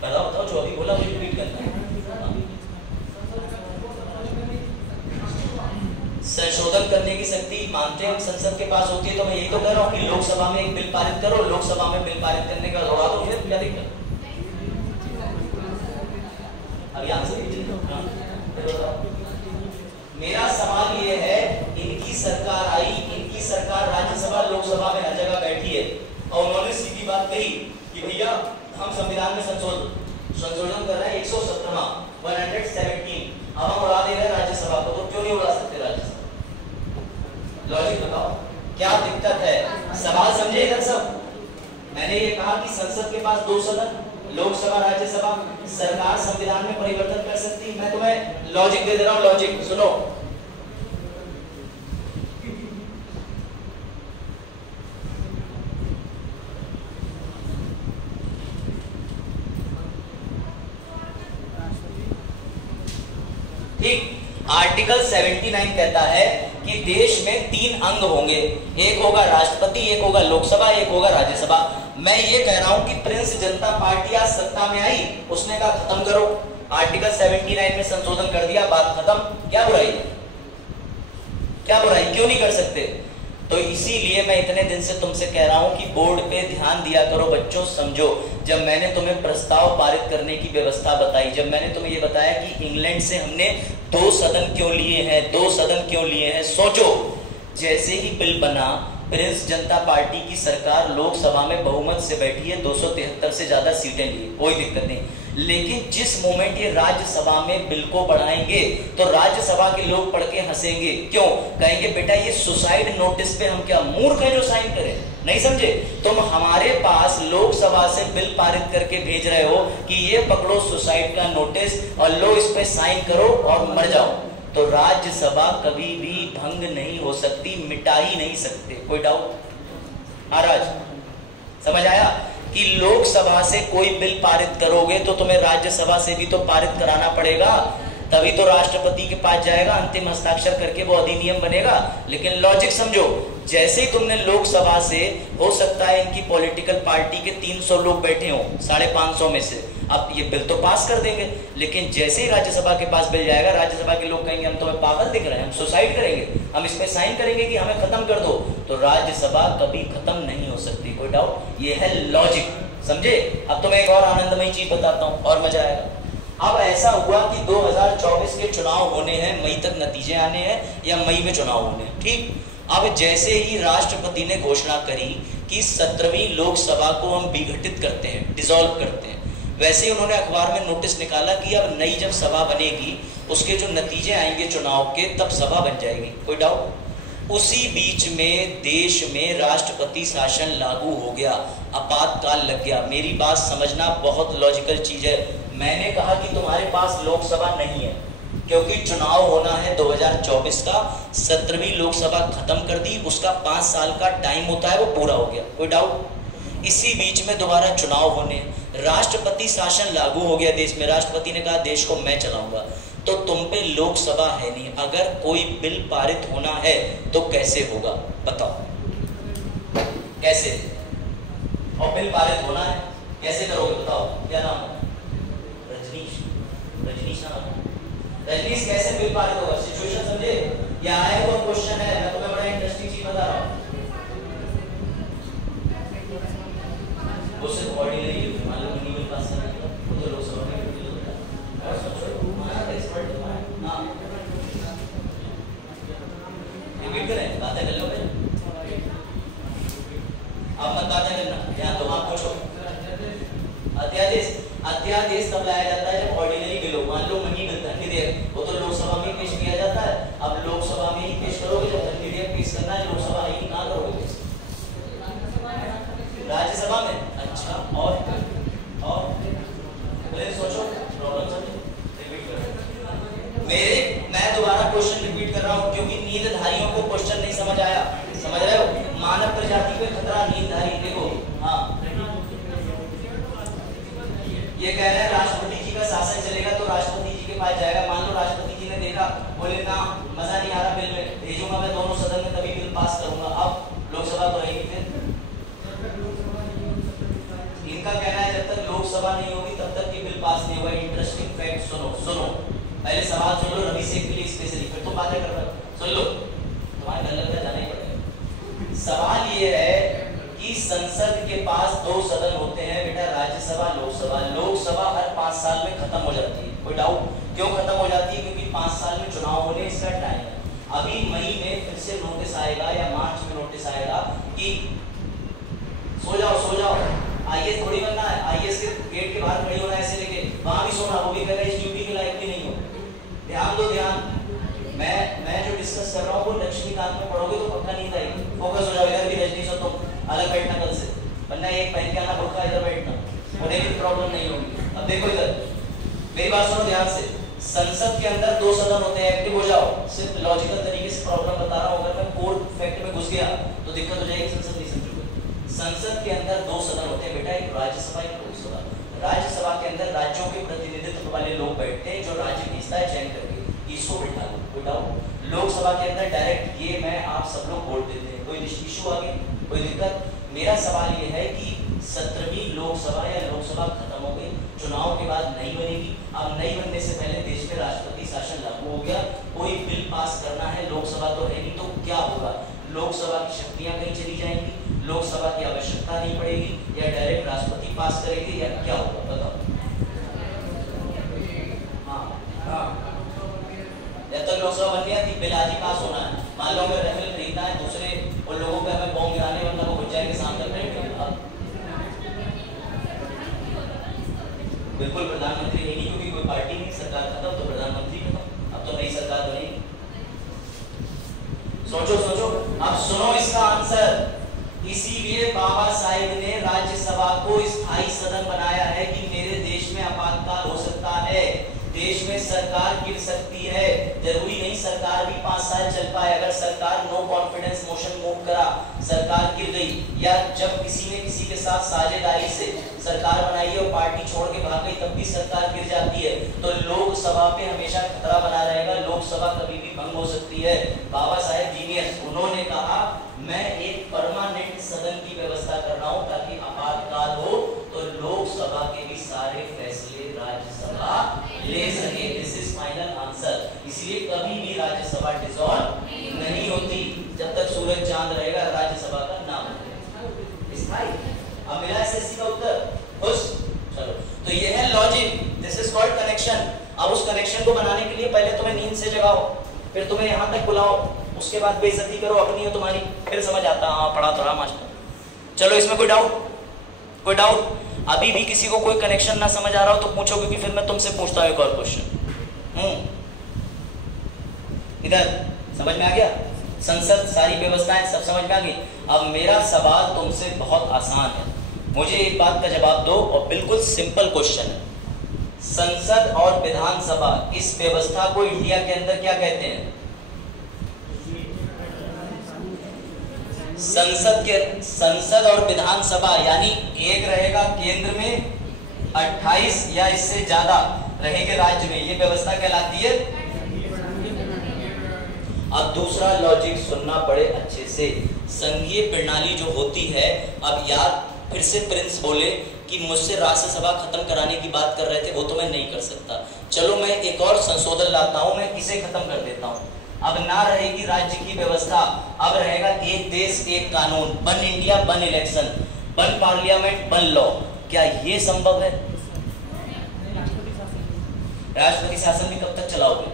बताओ जो अभी बोला वही रिपीट करना है। संशोधन करने की शक्ति मानते हैं संसद के पास होती है, तो मैं यही तो कह रहा हूँ कि लोकसभा में एक बिल पारित करो, लोकसभा में बिल पारित करने का दौड़ा दो, फिर क्या दिक्कत? अभी आंसर मेरा सवाल ये है, इनकी सरकार आई, इनकी सरकार राज्यसभा लोकसभा में हर जगह बैठी है, और उन्होंने सीधी बात कही कि भैया हम संविधान में संशोधन कर रहे हैं 117 अब हम उड़ा दे रहे हैं राज्यसभा को, तो क्यों नहीं उड़ा सकते राज्यसभा? लॉजिक बताओ, क्या दिक्कत है? सवाल समझे इधर सब? मैंने ये कहा कि संसद के पास 2 सदन, लोकसभा राज्यसभा, सरकार संविधान में परिवर्तन कर सकती है। मैं तुम्हें लॉजिक दे दे रहा हूं, लॉजिक सुनो। ठीक, आर्टिकल 79 कहता है कि देश में 3 अंग होंगे, एक होगा राष्ट्रपति, एक होगा लोकसभा, एक होगा राज्यसभा। मैं ये कह रहा हूं कि प्रिंस जनता पार्टी आज सत्ता में आई, उसने कहा खत्म करो, आर्टिकल 79 में संशोधन कर दिया, बात खत्म। क्या बुराई? क्या बुराई? क्यों नहीं कर सकते? तो इसीलिए मैं इतने दिन से तुमसे कह रहा हूं कि बोर्ड पे ध्यान दिया करो बच्चों, समझो। जब मैंने तुम्हें प्रस्ताव पारित करने की व्यवस्था बताई, जब मैंने तुम्हें ये बताया कि इंग्लैंड से हमने 2 सदन क्यों लिए हैं, 2 सदन क्यों लिए हैं, सोचो। जैसे ही बिल बना, प्रिंस जनता पार्टी की सरकार लोकसभा में बहुमत से बैठी है, 273 से ज्यादा सीटें ली, कोई दिक्कत नहीं। लेकिन जिस मोमेंट ये राज्यसभा में बिल को बढ़ाएंगे तो राज्यसभा के लोग पढ़ के हंसेंगे। क्यों? कहेंगे बेटा ये सुसाइड नोटिस पे हम क्या मूर्ख हैं जो साइन करें? नहीं समझे? तुम हमारे पास लोकसभा से बिल पारित करके भेज रहे हो कि ये पकड़ो सुसाइड का नोटिस और लो इस पे साइन करो और मर जाओ। तो राज्यसभा कभी भी भंग नहीं हो सकती, मिटा ही नहीं सकते। कोई डाउट? महाराज समझ आया कि लोकसभा से कोई बिल पारित करोगे तो तुम्हें राज्यसभा से भी तो पारित कराना पड़ेगा, तभी तो राष्ट्रपति के पास जाएगा, अंतिम हस्ताक्षर करके वो अधिनियम बनेगा। लेकिन लॉजिक समझो, जैसे ही तुमने लोकसभा से, हो सकता है इनकी पॉलिटिकल पार्टी के 300 लोग बैठे हो 550 में से, अब ये बिल तो पास कर देंगे। लेकिन जैसे ही राज्यसभा के पास बिल जाएगा, राज्यसभा के लोग कहेंगे हम तुम्हें पागल दिख रहे हैं, हम सुसाइड करेंगे, हम इस पे साइन करेंगे कि हमें खत्म कर दो। तो राज्यसभा कभी खत्म नहीं हो सकती। कोई डाउट? ये है लॉजिक, समझे? अब तो मैं एक और आनंदमयी चीज बताता हूँ और मजा आएगा। अब ऐसा हुआ कि 2024 के चुनाव होने हैं, मई तक नतीजे आने हैं या मई में चुनाव होने हैं, ठीक? अब जैसे ही राष्ट्रपति ने घोषणा करी कि 17वीं लोकसभा को हम विघटित करते हैं, डिसॉल्व करते हैं, वैसे ही उन्होंने अखबार में नोटिस निकाला कि अब नई जब सभा बनेगी, उसके जो नतीजे आएंगे चुनाव के, तब सभा बन जाएगी। कोई डाउट? उसी बीच में देश में राष्ट्रपति शासन लागू हो गया, आपातकाल लग गया। मेरी बात समझना, बहुत लॉजिकल चीज है। मैंने कहा कि तुम्हारे पास लोकसभा नहीं है क्योंकि चुनाव होना है 2024 का, 17वीं लोकसभा खत्म कर दी, उसका 5 साल का टाइम होता है, वो पूरा हो गया। कोई डाउट? इसी बीच में दोबारा चुनाव होने, राष्ट्रपति शासन लागू हो गया देश में, राष्ट्रपति ने कहा देश को मैं चलाऊंगा, तो तुम पे लोकसभा है नहीं। अगर कोई बिल पारित होना है तो कैसे होगा बताओ? कैसे? और बिल पारित होना है। कैसे करोगे बताओ, क्या नाम है? रजनीश। रजनीश नाम है। रजनीश कैसे बिल पारित होगा? सिचुएशन समझे? ये आया हुआ क्वेश्चन है, मैं तुम्हें बड़ा इंटरेस्टिंग चीज बता रहा हूँ। वो सिर्फ ऑर्डिनरी मान लो मनी बिल पास करने का, वो तो लोकसभा में बिल होता है। और सोचो हमारा एक्सपर्ट तो है ना, रिपीट करें, बातें कर लो पहले। अब मत बातें करना, यहाँ तो आप पूछो। अध्यादेश, अध्यादेश कब लाया जाता है? जब ऑर्डिनरी बिल हो। मान लो मनी बिल धन विधेयक, वो तो लोकसभा में पेश किया जाता है। अब लोकसभा में ही पेश करोगे, जब धन विधेयक पेश करना है लोकसभा ही ना करोगे, राज्यसभा में। अच्छा, और सोचो, प्रॉब्लम समझो, रिपीट करो। मैं दोबारा क्वेश्चन रिपीट कर रहा हूँ क्योंकि नींदधारियों को क्वेश्चन नहीं समझ आया। समझ रहे हो? मानव प्रजाति पे खतरा, नींदधारी। देखो हाँ, ये कह रहे हैं राष्ट्रपति जी का शासन चलेगा तो राष्ट्रपति जी के पास जाएगा। मान लो राष्ट्रपति जी ने देखा, बोले ना मजा नहीं आ रहा बिल में, भेजूंगा मैं दोनों सदन में तभी बिल पास करूंगा। अब लोकसभा तो रहेगी फिर। इनका कहना है जब तक लोकसभा नहीं होगी तब तक ये बिल पास नहीं होगा। इंटरेस्टिंग फैक्ट सुनो, पहले सवाल सुन लो, रवि शेख के लिए स्पेशली, फिर तुम बातें कर रहे हो। सुन लो, तुम्हारे घर लग जाना ही पड़ेगा। सवाल ये है कि संसद के पास दो सदन होते हैं बेटा, राज्यसभा, लोकसभा। लोकसभा हर 5 साल में खत्म हो जाती है। कोई डाउट? क्यों खत्म हो जाती है? क्योंकि 5 साल में चुनाव होने इसका टाइम है। अभी मई में फिर से नोटिस आएगा या मार्च में नोटिस आएगा कि सो जाओ। आईएएस थोड़ी बनना है, आईएएस के गेट के बाहर खड़ी होना है ऐसे लेके, वहां भी सोना, वो भी कह रहा है इस ड्यूटी के लायक भी नहीं हो। ध्यान दो, ध्यान। मैं जो डिस्कस कर रहा हूँ वो लक्ष्मीकांत में पढ़ोगे तो पक्का नींद आएगी। फोकस हो जाओ। इधर भी रजनी सो तुम अलग बैठना कल से, वरना एक पहन के आना, बुर्का इधर बैठना, उन्हें भी प्रॉब्लम नहीं होगी। अब देखो इधर, मेरी बात सुनो ध्यान से। संसद के अंदर दो सदन होते हैं। एक्टिव हो जाओ, सिर्फ लॉजिकल तरीके से प्रॉब्लम बता रहा हूँ। अगर मैं कोर फैक्ट में घुस गया तो दिक्कत हो जाएगी। संसद नहीं समझोगे। संसद के अंदर दो सदन होते हैं बेटा, एक राज्यसभा, एक लोकसभा। राज्यसभा के अंदर राज्यों के प्रतिनिधित्व वाले लोग बैठते हैं, जो राज्य भेजता है चयन करके, इसको बिठा लो, कोई डाउट? लोकसभा के अंदर डायरेक्ट ये मैं आप सब लोग वोट देते हैं। कोई इशू आगे, कोई दिक्कत? मेरा सवाल ये है कि 17वीं लोकसभा या लोकसभा खत्म हो गई, चुनाव के बाद नहीं बनेगी। अब नहीं बनने से पहले देश में राष्ट्रपति शासन लागू हो गया, कोई बिल पास करना है, लोकसभा तो है नहीं, तो क्या होगा? लोकसभा की शक्तियां कहीं चली जाएंगी, लोकसभा की आवश्यकता नहीं पड़ेगी, या डायरेक्ट राष्ट्रपति पास करेंगे, या क्या होगा बताओ? हाँ, जब तक लोकसभा बन गया थी बिल आज ही पास होना है। मान लो अगर राफेल खरीदना है, दूसरे उन लोगों पे हमें बॉम्ब गिराने, वरना वो घुस जाएंगे सामने बैठ। बिल्कुल प्रधानमंत्री नहीं, क्योंकि कोई पार्टी नहीं, सरकार खत्म तो प्रधानमंत्री खत्म। अब तो नई सरकार बनेगी। सोचो, अब सुनो इसका आंसर। इसीलिए बाबा साहेब ने राज्यसभा को स्थायी सदन बनाया है कि मेरे देश में आपातकाल हो सकता है, देश में सरकार गिर सकती है। जरूरी नहीं सरकार भी 5 साल चल पाए। अगर सरकार नो कॉन्फिडेंस मोशन मूव करा, सरकार गिर गई, या जब किसी ने किसी के साथ साझेदारी से सरकार बनाई है और पार्टी छोड़ के भाग गई, तब भी सरकार गिर जाती है। तो लोकसभा पे हमेशा खतरा बना रहेगा, लोकसभा कभी भी भंग हो सकती है। बाबा साहेब जीनियस, उन्होंने कहा मैं एक परमानेंट सदन की व्यवस्था कर रहा हूं ताकि आपातकाल हो तो लोकसभा के भी सारे फैसले राज्यसभा ले सके। This is final answer. इसलिए कभी भी राज्यसभा डिसॉल्व नहीं होती जब तक सूरज चांद रहेगा, राज्यसभा का नाम स्थायी। अब मिला एसएससी का उत्तर, खुश? चलो, तो ये है logic, this is called connection. अब उस कनेक्शन को बनाने के लिए पहले तुम्हें नींद से जगाओ, फिर तुम्हें यहाँ तक बुलाओ, उसके बाद बेइज्जती करो अपनी और तुम्हारी, फिर समझ आता हाँ पढ़ा तो रहा मास्टर। चलो, इसमें कोई डाउट? अभी भी किसी को कोई कनेक्शन ना समझ आ रहा हो तो पूछो, क्योंकि फिर मैं तुमसे पूछता हूँ एक और क्वेश्चन। इधर समझ में आ गया? संसद, सारी व्यवस्थाएं सब समझ में आ गई। अब मेरा सवाल तुमसे बहुत आसान है, मुझे एक बात का जवाब दो, और बिल्कुल सिंपल क्वेश्चन है। संसद और विधानसभा, इस व्यवस्था को इंडिया के अंदर क्या कहते हैं? संसद और विधानसभा, यानी एक रहेगा केंद्र में, 28 या इससे ज्यादा रहेंगे राज्य में, ये व्यवस्था कहलाती है। अब दूसरा लॉजिक सुनना बड़े अच्छे से। संघीय प्रणाली जो होती है, अब यार फिर से प्रिंस बोले कि मुझसे राज्यसभा खत्म कराने की बात कर रहे थे, वो तो मैं नहीं कर सकता। चलो मैं एक और संशोधन लाता हूं, मैं इसे खत्म कर देता हूं। अब ना रहेगी राज्य की व्यवस्था, अब रहेगा एक देश एक कानून, one India one election, one parliament one law. क्या ये संभव है? राष्ट्रपति शासन भी कब तक चलाओगे?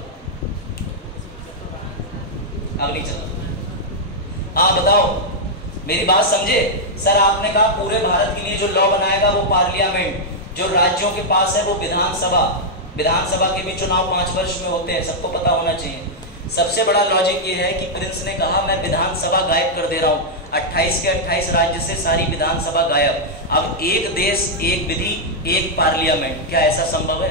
अब नहीं चला। हाँ बताओ, मेरी बात समझे। सर आपने कहा पूरे भारत के लिए जो लॉ बनाएगा वो पार्लियामेंट, जो राज्यों के पास है वो विधानसभा। विधानसभा के भी चुनाव 5 वर्ष में होते हैं, सबको पता होना चाहिए। सबसे बड़ा लॉजिक ये है कि प्रिंस ने कहा मैं विधानसभा गायब कर दे रहा हूं, 28 के 28 राज्य से सारी विधानसभा गायब। अब एक देश एक विधि एक पार्लियामेंट, क्या ऐसा संभव है?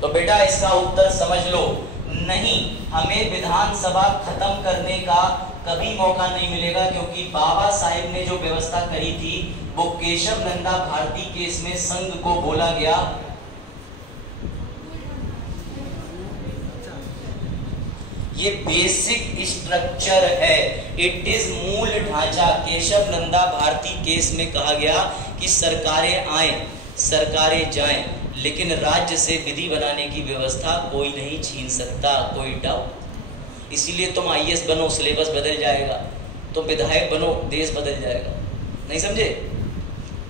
तो बेटा इसका उत्तर समझ लो, नहीं। हमें विधानसभा खत्म करने का कभी मौका नहीं मिलेगा, क्योंकि बाबा साहेब ने जो व्यवस्था करी थी वो केशव नंदा भारती केस में संघ को बोला गया। ये बेसिक स्ट्रक्चर है, इट इज मूल ढांचा। केशव नंदा भारती केस में कहा गया कि सरकारें आए सरकारें जाएं, लेकिन राज्य से विधि बनाने की व्यवस्था कोई नहीं छीन सकता। कोई डाउट? इसीलिए तुम आईएएस बनो, सिलेबस बदल जाएगा, तुम विधायक बनो, देश बदल जाएगा। नहीं समझे?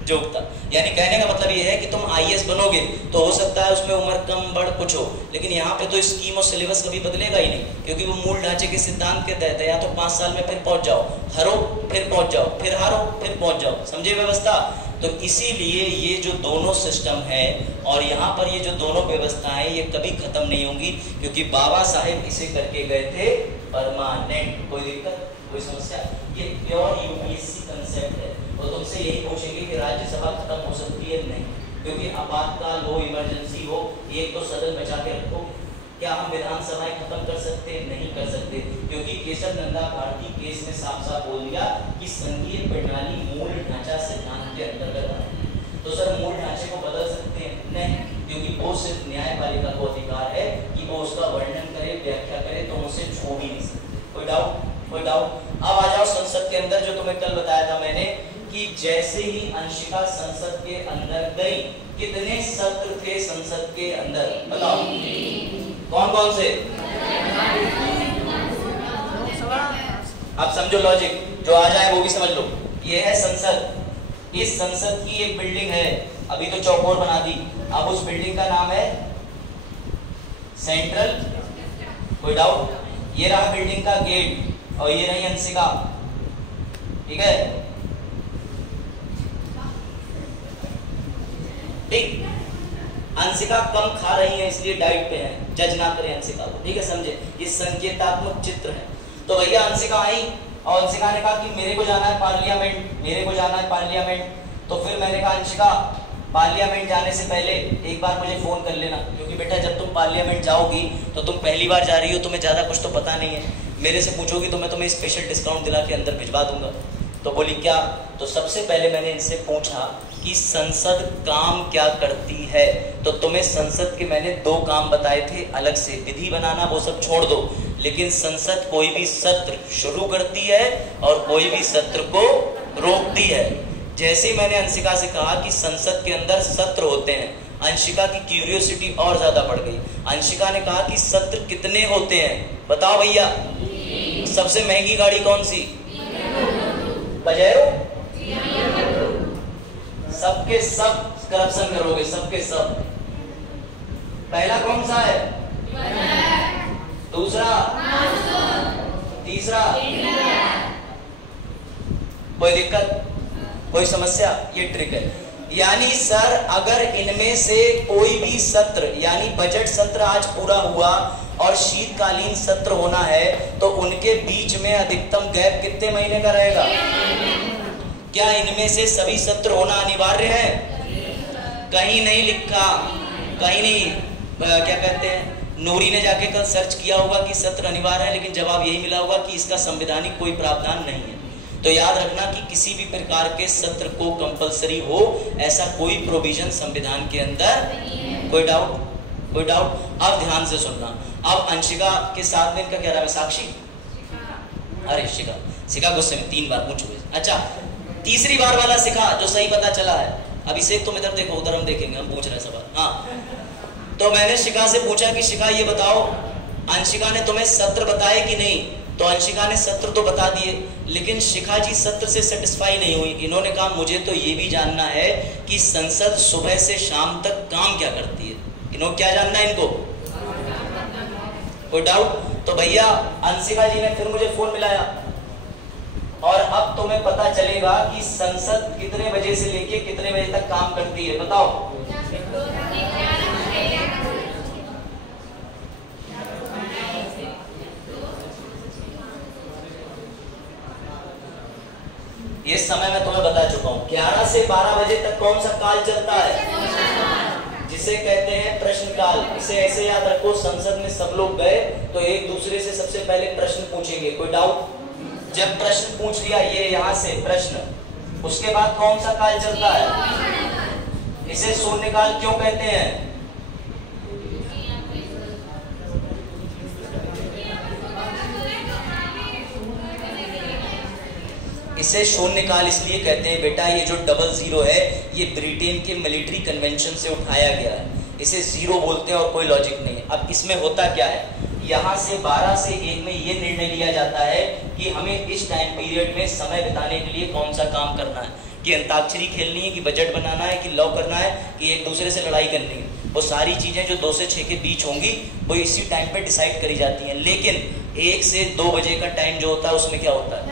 जोकता यानी कहने का मतलब ये है कि तुम आईएएस बनोगे तो हो सकता है उसमें उम्र कम बढ़ कुछ हो, लेकिन यहाँ पे तो स्कीम और सिलेबस कभी बदलेगा ही नहीं, क्योंकि वो मूल ढांचे के सिद्धांत के तहत है। या तो 5 साल में फिर पहुंच जाओ, हरो फिर पहुंच जाओ, फिर हारो फिर पहुंच जाओ। समझे व्यवस्था? तो इसीलिए ये जो दोनों सिस्टम है और यहाँ पर ये जो दोनों व्यवस्थाएं ये कभी खत्म नहीं होंगी, क्योंकि बाबा साहेब इसे करके गए थे परमानेंट। कोई दिक्कत कोई समस्या? ये प्योर यूपीएससी कंसेप्ट है। वो तुमसे यही पूछेंगे कि राज्यसभा खत्म हो सकती है? नहीं, क्योंकि आपातकाल हो, इमरजेंसी हो, एक तो सदन बचा के रखो। क्या हम विधानसभाएं खत्म कर सकते हैं? नहीं कर सकते, क्योंकि केशव नंदा भारती केस में साफ साफ बोल दिया कि संघीय प्रणाली मूल ढांचा सिद्धांत के अंतर्गत है। तो सर मूल ढांचे को बदल सकते हैं? नहीं, क्योंकि वो सिर्फ न्यायपालिका को अधिकार है कि वो उसका वर्णन करे, व्याख्या करे, तो उसे छोड़ ही नहीं सकते। कोई डाउट? कोई डाउट? अब आ जाओ संसद के अंदर। जो तुम्हें कल बताया था मैंने कि जैसे ही अंशिका संसद के अंदर गई, कितने सत्र थे संसद के अंदर? बताओ कौन कौन से? अब समझो लॉजिक, जो आ जाए वो भी समझ लो। ये है संसद। इस संसद की एक बिल्डिंग है, अभी तो चौकोर बना दी, अब उस बिल्डिंग का नाम है सेंट्रल। कोई डाउट? ये रहा बिल्डिंग का गेट और ये रही अंशिका, ठीक है? ठीक, अंशिका कम खा रही है इसलिए डाइट पे है, जज ना करें अंशिका को, ठीक है? समझे? ये संकेतात्मक चित्र है। तो भैया अंशिका आई और अंशिका ने कहा कि मेरे को जाना है पार्लियामेंट, मेरे को जाना है पार्लियामेंट। तो फिर मैंने कहा अंशिका पार्लियामेंट जाने से पहले एक बार मुझे फोन कर लेना, क्योंकि बेटा जब तुम पार्लियामेंट जाओगी तो तुम पहली बार जा रही हो, तुम्हें ज्यादा कुछ तो पता नहीं है, मेरे से पूछोगी तो मैं तुम्हें स्पेशल डिस्काउंट दिला के अंदर भिजवा दूंगा। तो बोली क्या? तो सबसे पहले मैंने इनसे पूछा कि संसद काम क्या करती है। तो तुम्हें संसद के मैंने 2 काम बताए थे अलग से, विधि बनाना वो सब छोड़ दो, लेकिन संसद कोई भी सत्र शुरू करती है और कोई भी सत्र को रोकती है। जैसे ही मैंने अंशिका से कहा कि संसद के अंदर सत्र होते हैं, अंशिका की क्यूरियोसिटी और ज्यादा बढ़ गई। अंशिका ने कहा कि सत्र कितने होते हैं? बताओ भैया, सबसे महंगी गाड़ी कौन सी? पजेरो। सबके सब करप्शन करोगे, सबके सब। पहला कौन सा है? दूसरा? तीसरा? कोई दिक्कत कोई समस्या? ये ट्रिक है। यानी सर अगर इनमें से कोई भी सत्र, यानी बजट सत्र आज पूरा हुआ और शीतकालीन सत्र होना है, तो उनके बीच में अधिकतम गैप कितने महीने का रहेगा? क्या इनमें से सभी सत्र होना अनिवार्य है? कहीं नहीं लिखा, कहीं नहीं। क्या कहते हैं, नूरी ने जाके कल सर्च किया होगा कि सत्र अनिवार्य है, लेकिन जवाब यही मिला होगा कि इसका संवैधानिक कोई प्रावधान नहीं है। तो याद रखना कि किसी भी प्रकार के सत्र को कंपलसरी हो, ऐसा कोई प्रोविजन संविधान के अंदर। कोई डाउट? कोई डाउट? अब ध्यान से सुनना। अब अंशिका के साथ में इनका क्या नाम है? साक्षी? अरे शिका, शिका गुस्से में 3 बार पूछ हुए। अच्छा तीसरी बार वाला सिखा जो सही पता चला है। अभिषेक तुम इधर देखो, उधर हम देखेंगे, हम पूछ रहे हैं सवाल। हाँ, तो मैंने शिखा से पूछा कि शिखा ये बताओ, अंशिका ने तुम्हें सत्र बताए कि नहीं? तो अंशिका ने सत्र तो बता दिए, लेकिन शिखा जी सत्र से सेटिस्फाई नहीं हुई। इन्होंने कहा मुझे तो ये भी जानना है कि संसद सुबह से शाम तक काम क्या करती है। इन्होंने क्या जानना है इनको? कोई डाउट? तो भैया अंशिका जी ने फिर मुझे फोन मिलाया और अब तुम्हें पता चलेगा कि संसद कितने बजे से लेके कितने बजे तक काम करती है, बताओ। ये समय मैं तुम्हें बता चुका हूं। 11 से 12 बजे तक कौन सा काल चलता है? जिसे कहते हैं प्रश्नकाल। इसे ऐसे याद रखो, संसद में सब लोग गए तो एक दूसरे से सबसे पहले प्रश्न पूछेंगे। कोई डाउट? जब प्रश्न पूछ लिया ये यहां से प्रश्न, उसके बाद कौन सा काल चलता है? इसे शून्यकाल क्यों कहते हैं? इसे शून्यकाल इसलिए कहते हैं बेटा, ये जो 00 है ये ब्रिटेन के मिलिट्री कन्वेंशन से उठाया गया है। इसे 0 बोलते हैं और कोई लॉजिक नहीं है। अब इसमें होता क्या है, यहाँ से 12 से 1 में ये निर्णय लिया जाता है कि हमें इस टाइम पीरियड में समय बिताने के लिए कौन सा काम करना है, कि अंताक्षरी खेलनी है, कि बजट बनाना है, कि लॉ करना है, कि एक दूसरे से लड़ाई करनी है। वो सारी चीजें जो 2 से 6 के बीच होंगी वो इसी टाइम पे डिसाइड करी जाती हैं। लेकिन 1 से 2 बजे का टाइम जो होता है उसमें क्या होता है,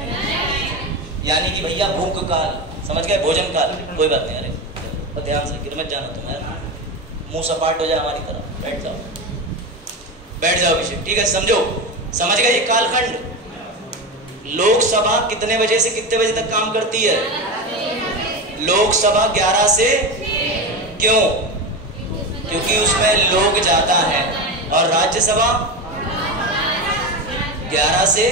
यानी कि भैया भूख काल, समझ गए, भोजन काल। कोई बात नहीं, अरे तो ध्यान से गिर मत जाना तुम यार, मुंह सपाट हो जाए हमारी तरह। बैठ जाओ, बैठ जाओ अभिषेक, ठीक है, समझो, समझ गए। ये कालखंड, लोकसभा कितने बजे से कितने बजे तक काम करती है? लोकसभा 11 से, क्यों? क्योंकि उसमें लोग ज्यादा हैं। और राज्यसभा 11 से।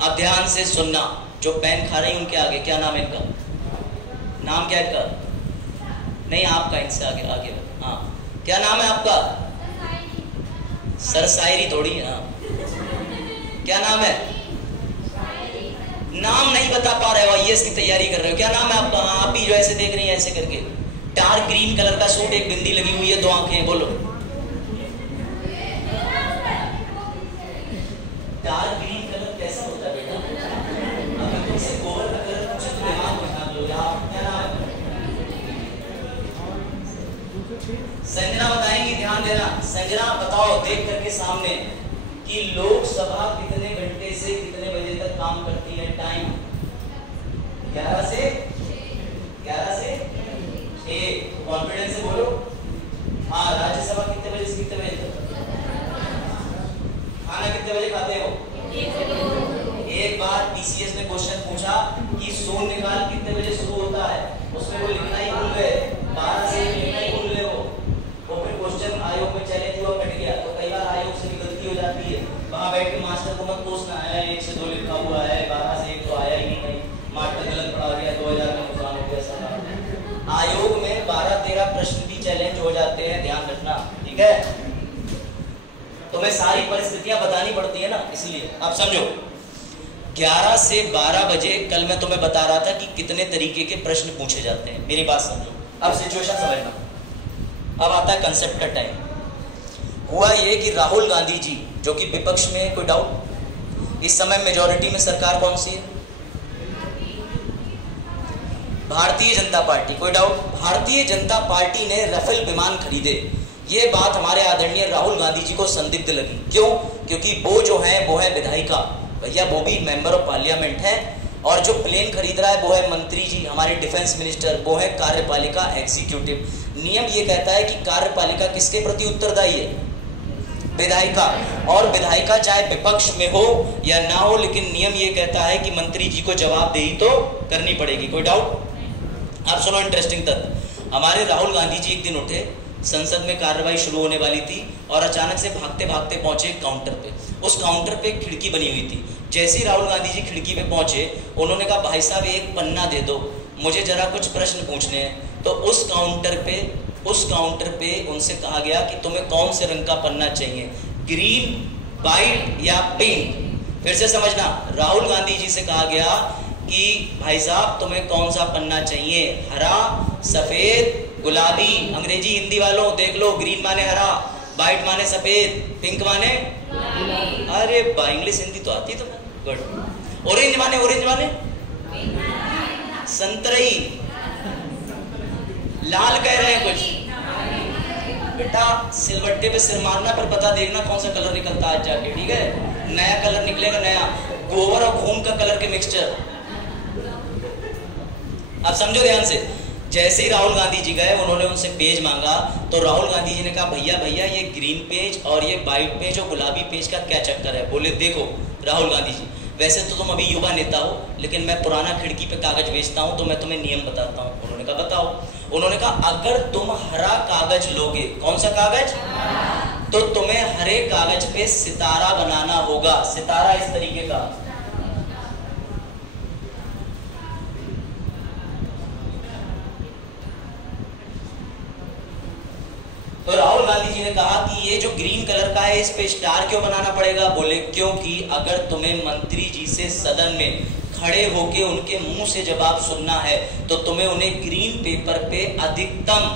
अब ध्यान से सुनना, जो पेन खा रही उनके आगे क्या नाम है इनका? नाम क्या है इनका? नहीं आपका, इनसे आगे आगे। हाँ, क्या नाम है आपका? सरसायरी थोड़ी। हाँ, क्या नाम है? नाम नहीं बता पा रहे हो, आईएएस की तैयारी कर रहे हो, क्या नाम है आपका? हाँ, आप ही जो ऐसे देख रही हैं ऐसे करके, डार्क ग्रीन कलर का सूट, एक बिंदी लगी हुई है, 2 आंखें, बोलो। डार्क ग्रीन कलर कैसा होता है बेटा? अगर तुमसे गोबर का कलर पूछे तो दिमाग में लो। क्या नाम है? संजना बताएंगी, ध्यान देना। संजना बताओ देख करके सामने कि लोकसभा कितने घंटे से कितने बजे तक काम करती है? टाइम 11 से 1। कॉन्फिडेंस से बोलो। हाँ, राज्यसभा कितने बजे से कितने बजे तक? खाना कितने बजे खाते हो? एक बार पीसीएस ने क्वेश्चन पूछा कि शून्यकाल कितने बजे शुरू होता है, उसमें वो लिखना ही भूल गए, 12 से लिखना ही भूल गए वो फिर क्वेश्चन आयोग में चैलेंज हुआ, कट गया। तो कई बार आयोग से भी गलती हो जाती है, वहां बैठ के मास्टर को मत पूछना है 1 से 2 लिखा हुआ है, 12 से 1 तो आया ही नहीं, मास्टर गलत पढ़ा दिया, 2000 का नुकसान हो गया सारा। आयोग में 12-13 प्रश्न भी चैलेंज हो जाते हैं, ध्यान रखना, ठीक है? तुम्हें सारी परिस्थितियां बतानी पड़ती है ना, इसलिए। आप समझो, 11 से 12 बजे कल मैं तुम्हें बता रहा था कि कितने तरीके के प्रश्न पूछे जाते हैं। मेरी बात समझो, अब सिचुएशन समझना। अब आता है कंसेप्ट का टाइम। हुआ ये कि राहुल गांधी जी जो कि विपक्ष में, कोई डाउट? इस समय मेजॉरिटी में सरकार कौन सी है? भारतीय जनता पार्टी। कोई डाउट? भारतीय जनता पार्टी ने राफेल विमान खरीदे। ये बात हमारे आदरणीय राहुल गांधी जी को संदिग्ध लगी। क्यों? क्योंकि वो जो है वो है विधायिका, भैया वो भी मेंबर ऑफ पार्लियामेंट है, और जो प्लेन खरीद रहा है वो है मंत्री जी, हमारे डिफेंस मिनिस्टर, वो है कार्यपालिका, एग्जीक्यूटिव। नियम ये कहता है कि कार्यपालिका किसके प्रति उत्तरदायी है? विधायिका। और विधायिका चाहे विपक्ष में हो या ना हो, लेकिन नियम ये कहता है कि मंत्री जी को जवाबदेही तो करनी पड़ेगी। कोई डाउट? आप सुनो इंटरेस्टिंग तथ्य। हमारे राहुल गांधी जी एक दिन उठे, संसद में कार्रवाई शुरू होने वाली थी, और अचानक से भागते भागते पहुंचे काउंटर पे। उस काउंटर पे खिड़की बनी हुई थी। जैसे ही राहुल गांधी जी खिड़की पे पहुंचे, उन्होंने कहा भाई साहब एक पन्ना दे दो, मुझे जरा कुछ प्रश्न पूछने हैं। तो उस काउंटर पे उनसे कहा गया कि तुम्हें कौन से रंग का पन्ना चाहिए, ग्रीन, वाइट या पिंक? फिर से समझना, राहुल गांधी जी से कहा गया कि भाई साहब तुम्हें कौन सा पन्ना चाहिए, हरा, सफेद, गुलाबी। अंग्रेजी हिंदी वालों देख लो, ग्रीन माने हरा, व्हाइट माने सफेद, पिंक माने, अरे बा इंग्लिश हिंदी तो आती तुम्हें, गुड। ऑरेंज माने संतरी, लाल कह रहे हैं कुछ। बेटा सिलवट्टे पे सिर मारना, पर पता देखना कौन सा कलर निकलता है आज जाके, ठीक है। नया कलर निकलेगा, नया गोबर और खून का कलर के मिक्सचर। अब समझो ध्यान से, जैसे ही राहुल गांधी जी गए, उन्होंने उनसे पेज मांगा, तो राहुल गांधी जी ने कहा भैया ये ग्रीन पेज और ये व्हाइट पेज और गुलाबी पेज का क्या चक्कर है। बोले देखो राहुल गांधी जी, वैसे तो तुम अभी युवा नेता हो, लेकिन मैं पुराना खिड़की पे कागज बेचता हूं, तो मैं तुम्हें नियम बताता हूं। उन्होंने कहा बताओ। उन्होंने कहा अगर तुम हरा कागज लोगे, कौन सा कागज, तो तुम्हें हरे कागज पे सितारा बनाना होगा। सितारा इस तरीके का, तो राहुल गांधी जी ने कहा कि ये जो ग्रीन कलर का है, इस पे स्टार क्यों बनाना पड़ेगा। बोले क्योंकि अगर तुम्हें मंत्री जी से सदन में खड़े होके उनके मुंह से जवाब सुनना है, तो तुम्हें उन्हें ग्रीन पेपर पे अधिकतम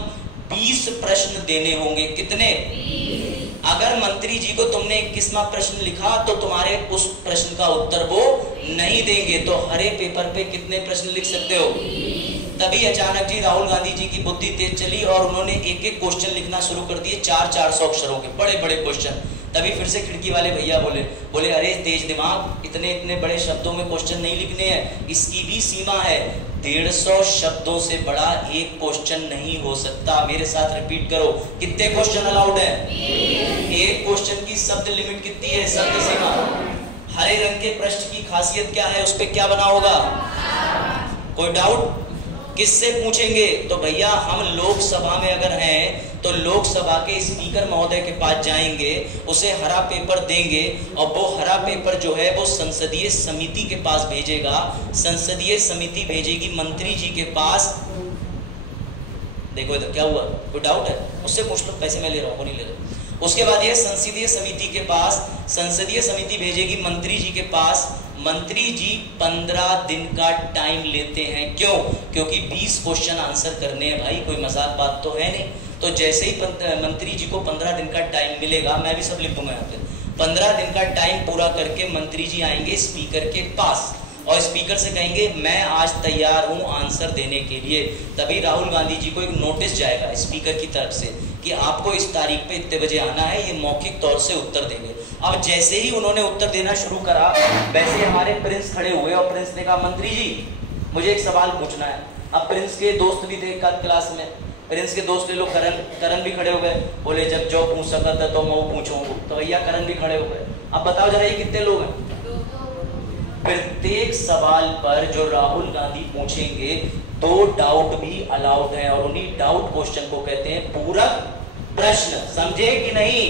20 प्रश्न देने होंगे। कितने? 20। अगर मंत्री जी को तुमने 21वां प्रश्न लिखा, तो तुम्हारे उस प्रश्न का उत्तर वो नहीं देंगे। तो हरे पेपर पे कितने प्रश्न लिख सकते हो? तभी अचानक जी राहुल गांधी जी की बुद्धि तेज चली और उन्होंने एक एक क्वेश्चन लिखना शुरू कर दिए, 400 अक्षरों के बड़े बड़े क्वेश्चन। तभी फिर से खिड़की वाले भैया बोले अरे तेज दिमाग, इतने बड़े शब्दों में क्वेश्चन नहीं लिखने हैं, इसकी भी सीमा है। 150 शब्दों से बड़ा एक क्वेश्चन नहीं हो सकता। मेरे साथ रिपीट करो, कितने क्वेश्चन अलाउड है? एक क्वेश्चन की शब्द लिमिट कितनी है, शब्द सीमा। हरे रंग के पृष्ठ की खासियत क्या है, उस पर क्या बना होगा? कोई डाउट? किससे पूछेंगे? तो भैया हम लोकसभा में अगर हैं, तो लोकसभा के स्पीकर महोदय के पास जाएंगे, उसे हरा पेपर देंगे, और वो हरा पेपर जो है वो संसदीय समिति के पास भेजेगा। संसदीय समिति भेजेगी मंत्री जी के पास। देखो इधर क्या हुआ, कोई डाउट है? उससे पूछ लो, पैसे मैं ले रहा हूँ, वो नहीं ले रहा। उसके बाद ये संसदीय समिति के पास, संसदीय समिति भेजेगी मंत्री जी के पास। मंत्री जी 15 दिन का टाइम लेते हैं। क्यों? क्योंकि 20 क्वेश्चन आंसर करने हैं भाई, कोई मजाक बात तो है नहीं। तो जैसे ही मंत्री जी को 15 दिन का टाइम मिलेगा, मैं भी सब लिख दूंगा यहाँ पे, 15 दिन का टाइम पूरा करके मंत्री जी आएंगे स्पीकर के पास और स्पीकर से कहेंगे मैं आज तैयार हूं आंसर देने के लिए। तभी राहुल गांधी जी को एक नोटिस जाएगा स्पीकर की तरफ से कि आपको इस तारीख पे इतने बजे आना है, ये मौखिक तौर से उत्तर देंगे। अब जैसे ही उन्होंने उत्तर देना शुरू करा, वैसे हमारे प्रिंस खड़े हुए और प्रिंस ने कहा मंत्री जी मुझे एक सवाल पूछना है। अब प्रिंस के दोस्त भी थे क्लास में, प्रिंस के दोस्त लोग करण भी खड़े हो गए। बोले जब जो पूछ सकता था तो मैं पूछूंगा, तो भैया करण भी खड़े हो गए। अब बताओ जरा ये कितने लोग हैं? प्रत्येक सवाल पर जो राहुल गांधी पूछेंगे 2 डाउट भी अलाउड है, और उन्हीं डाउट क्वेश्चन को कहते हैं पूरक प्रश्न। समझे कि नहीं?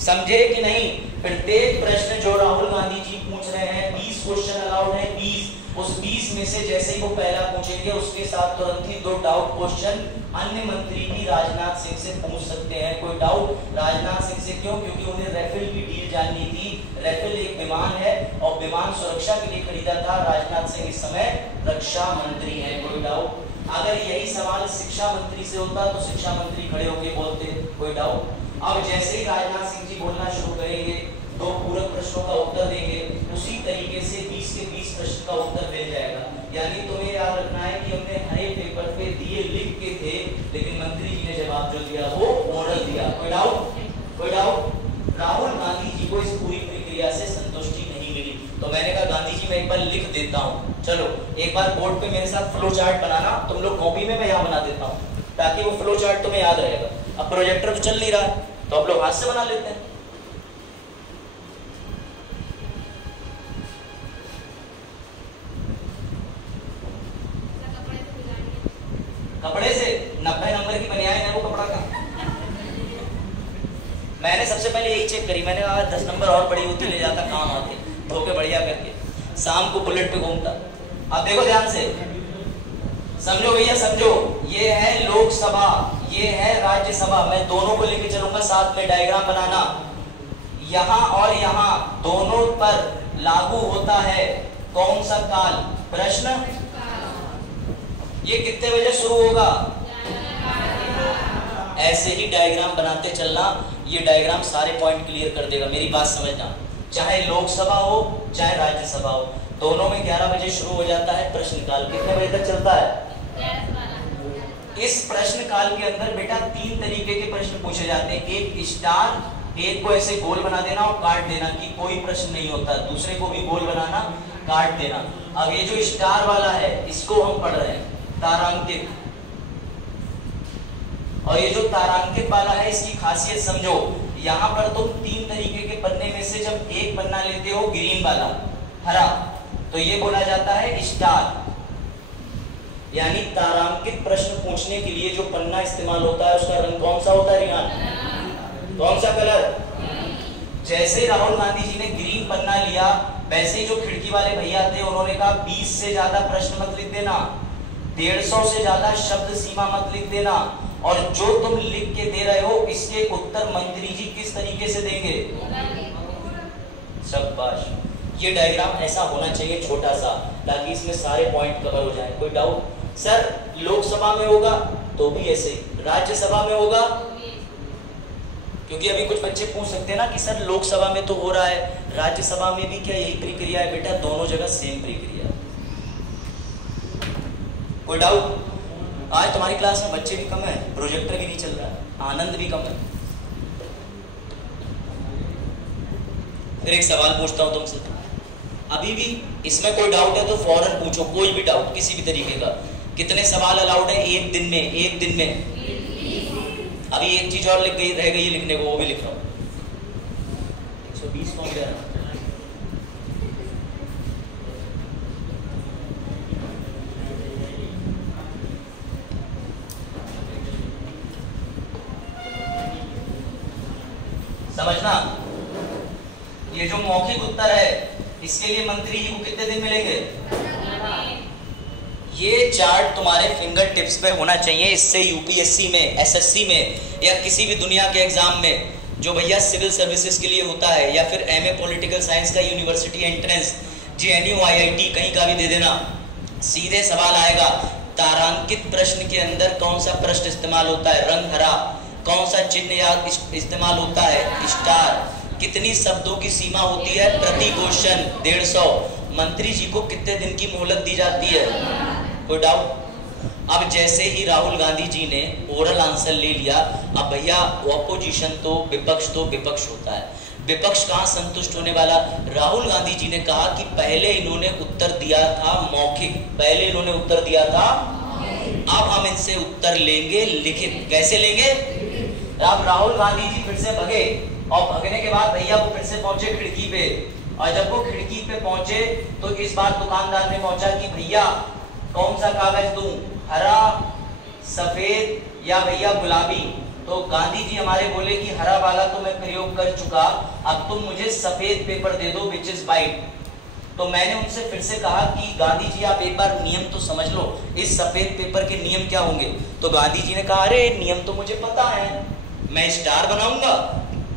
समझे कि नहीं? प्रत्येक प्रश्न जो राहुल गांधी जी पूछ रहे हैं, 20 क्वेश्चन अलाउड है। 20 उस 20 में से जैसे ही वो पहला पूछेंगे, उसके साथ तुरंत ही 2 डाउट क्वेश्चन अन्य मंत्री भी राजनाथ सिंह से पूछ सकते हैं। कोई डाउट? राजनाथ सिंह से क्यों? क्योंकि उन्हें राफेल की डील जाननी थी। राफेल एक विमान है और विमान सुरक्षा के लिए खरीदा था। राजनाथ सिंह इस समय रक्षा मंत्री हैं। कोई डाउट? अगर यही सवाल शिक्षा मंत्री से होता तो शिक्षा मंत्री खड़े होकर बोलते। कोई डाउट? अब जैसे ही राजनाथ सिंह जी बोलना शुरू करेंगे, 2 पूरक प्रश्नों का उत्तर देंगे, उसी तरीके से 20 के 20 प्रश्न का उत्तर मिल जाएगा। यानी तुम्हें याद रखना है कि हमने हरे पेपर पे दिए लिख के थे, लेकिन मंत्री जी ने जवाब जो दिया वो ओरल दिया। कोई डाउट? कोई डाउट? राहुल गांधी जी को इस पूरी प्रक्रिया से संतुष्टि नहीं मिली, तो मैंने कहा गांधी जी मैं एक बार लिख देता हूँ, चलो एक बार बोर्ड पे मेरे साथ फ्लो चार्ट बनाना, तुम लोग कॉपी में, मैं यहाँ बना देता हूँ, ताकि वो फ्लो चार्ट तुम्हें याद रहेगा। अब प्रोजेक्टर तो चल नहीं रहा है, तो अब लोग हाथ से बना लेते हैं। कपड़े से 90 नंबर की बनियान है वो कपड़ा का। मैंने सबसे पहले यही चेक करी, मैंने कहा 10 नंबर और बड़ी होती ले जाता, काम आते धोके बढ़िया करके, शाम को बुलेट पे घूमता। अब देखो ध्यान से, समझो भैया समझो, ये है लोकसभा, ये है राज्यसभा। मैं दोनों को लेके चलूंगा साथ में, डायग्राम बनाना। यहाँ और यहाँ दोनों पर लागू होता है कौन सा काल? प्रश्न ये कितने बजे शुरू होगा? ऐसे ही डायग्राम बनाते चलना, ये डायग्राम सारे पॉइंट क्लियर कर देगा। मेरी बात समझना, चाहे लोकसभा हो चाहे राज्यसभा हो, दोनों में 11 बजे शुरू हो जाता है प्रश्नकाल। कितने बजे तक चलता है? इस प्रश्नकाल के अंदर बेटा 3 तरीके के प्रश्न पूछे जाते हैं। एक स्टार, एक को ऐसे गोल बना देना और काट देना कि कोई प्रश्न नहीं होता, दूसरे को भी गोल बनाना, काट देना। अब ये जो स्टार वाला है इसको हम पढ़ रहे हैं तारांकित, और ये जो तारांकित वाला है इसकी खासियत समझो। यहाँ पर तुम 3 तरीके के पन्ने में से जब एक पन्ना लेते हो ग्रीन वाला, हरा, तो ये बोला जाता है स्टार। यानी तारांकित प्रश्न पूछने के लिए जो पन्ना इस्तेमाल होता है उसका रंग कौन सा होता है रिहान? कौन सा कलर? जैसे राहुल गांधी जी ने ग्रीन पन्ना लिया, वैसे जो खिड़की वाले भैया थे उन्होंने कहा 20 से ज्यादा प्रश्न मत लिख देना, 150 से ज्यादा शब्द सीमा मत लिख देना, और जो तुम लिख के दे रहे हो इसके उत्तर मंत्री जी किस तरीके से देंगे? शाबाश। ये डायग्राम ऐसा होना चाहिए छोटा सा, ताकि इसमें सारे पॉइंट कवर हो जाए। कोई डाउट? सर लोकसभा में होगा तो भी ऐसे, राज्यसभा में होगा, क्योंकि अभी कुछ बच्चे पूछ सकते हैं ना कि सर लोकसभा में तो हो रहा है, राज्यसभा में भी क्या यही प्रक्रिया है? बेटा दोनों जगह सेम प्रक्रिया। कोई डाउट? आज तुम्हारी क्लास में बच्चे भी कम है, प्रोजेक्टर भी नहीं चल रहा है, आनंद भी कम है। फिर एक सवाल पूछता हूं तुमसे, अभी भी इसमें कोई डाउट है तो फौरन पूछो, कोई भी डाउट किसी भी तरीके का। कितने सवाल अलाउड है एक दिन में? एक दिन में अभी एक चीज और लिख गई, रह गई लिखने को, वो भी लिख रहा हूं। 120 कौन कह रहा? समझना, ये जो मौखिक उत्तर है इसके लिए मंत्री जी को कितने दिन मिलेंगे? ये चार्ट तुम्हारे फिंगर टिप्स पे होना चाहिए। इससे यूपीएससी में, एसएससी में, या किसी भी दुनिया के एग्जाम में जो भैया सिविल सर्विसेज के लिए होता है, या फिर एमए पॉलिटिकल साइंस का यूनिवर्सिटी एंट्रेंस, जेएनयू, आईआईटी कहीं का भी दे देना, सीधे सवाल आएगा तारांकित प्रश्न के अंदर कौन सा प्रश्न इस्तेमाल होता है? रंग हरा। कौन सा चिन्ह या इस्तेमाल होता है? स्टार। कितनी शब्दों की सीमा होती है प्रति क्वेश्चन? 150। मंत्री जी को कितने दिन की मोहलत दी जाती है? कोई डाउट? अब जैसे ही राहुल गांधी जी ने ओरल आंसर ले लिया, अब भैया ऑपोजिशन तो विपक्ष होता है, विपक्ष कहाँ संतुष्ट होने वाला? राहुल गांधी जी ने कहा कि पहले इन्होंने उत्तर दिया था मौखिक, पहले इन्होंने उत्तर दिया था, अब हम इनसे उत्तर लेंगे लिखित। कैसे लेंगे? अब राहुल गांधी जी फिर से भगे, और भगने के बाद भैया वो फिर से पहुंचे खिड़की पे, और जब वो खिड़की पे पहुंचे तो इस बार दुकानदार ने पहुंचा कि भैया कौन सा कागज दूं, हरा, सफेद या भैया गुलाबी? तो गांधी जी हमारे बोले कि हरा वाला तो मैं प्रयोग कर चुका, अब तुम मुझे सफेद पेपर दे दो विच इज वाइट। तो मैंने उनसे फिर से कहा कि गांधी जी आप एक बार नियम तो समझ लो, इस सफेद पेपर के नियम क्या होंगे? तो गांधी जी ने कहा अरे नियम तो मुझे पता है, मैं स्टार बनाऊंगा,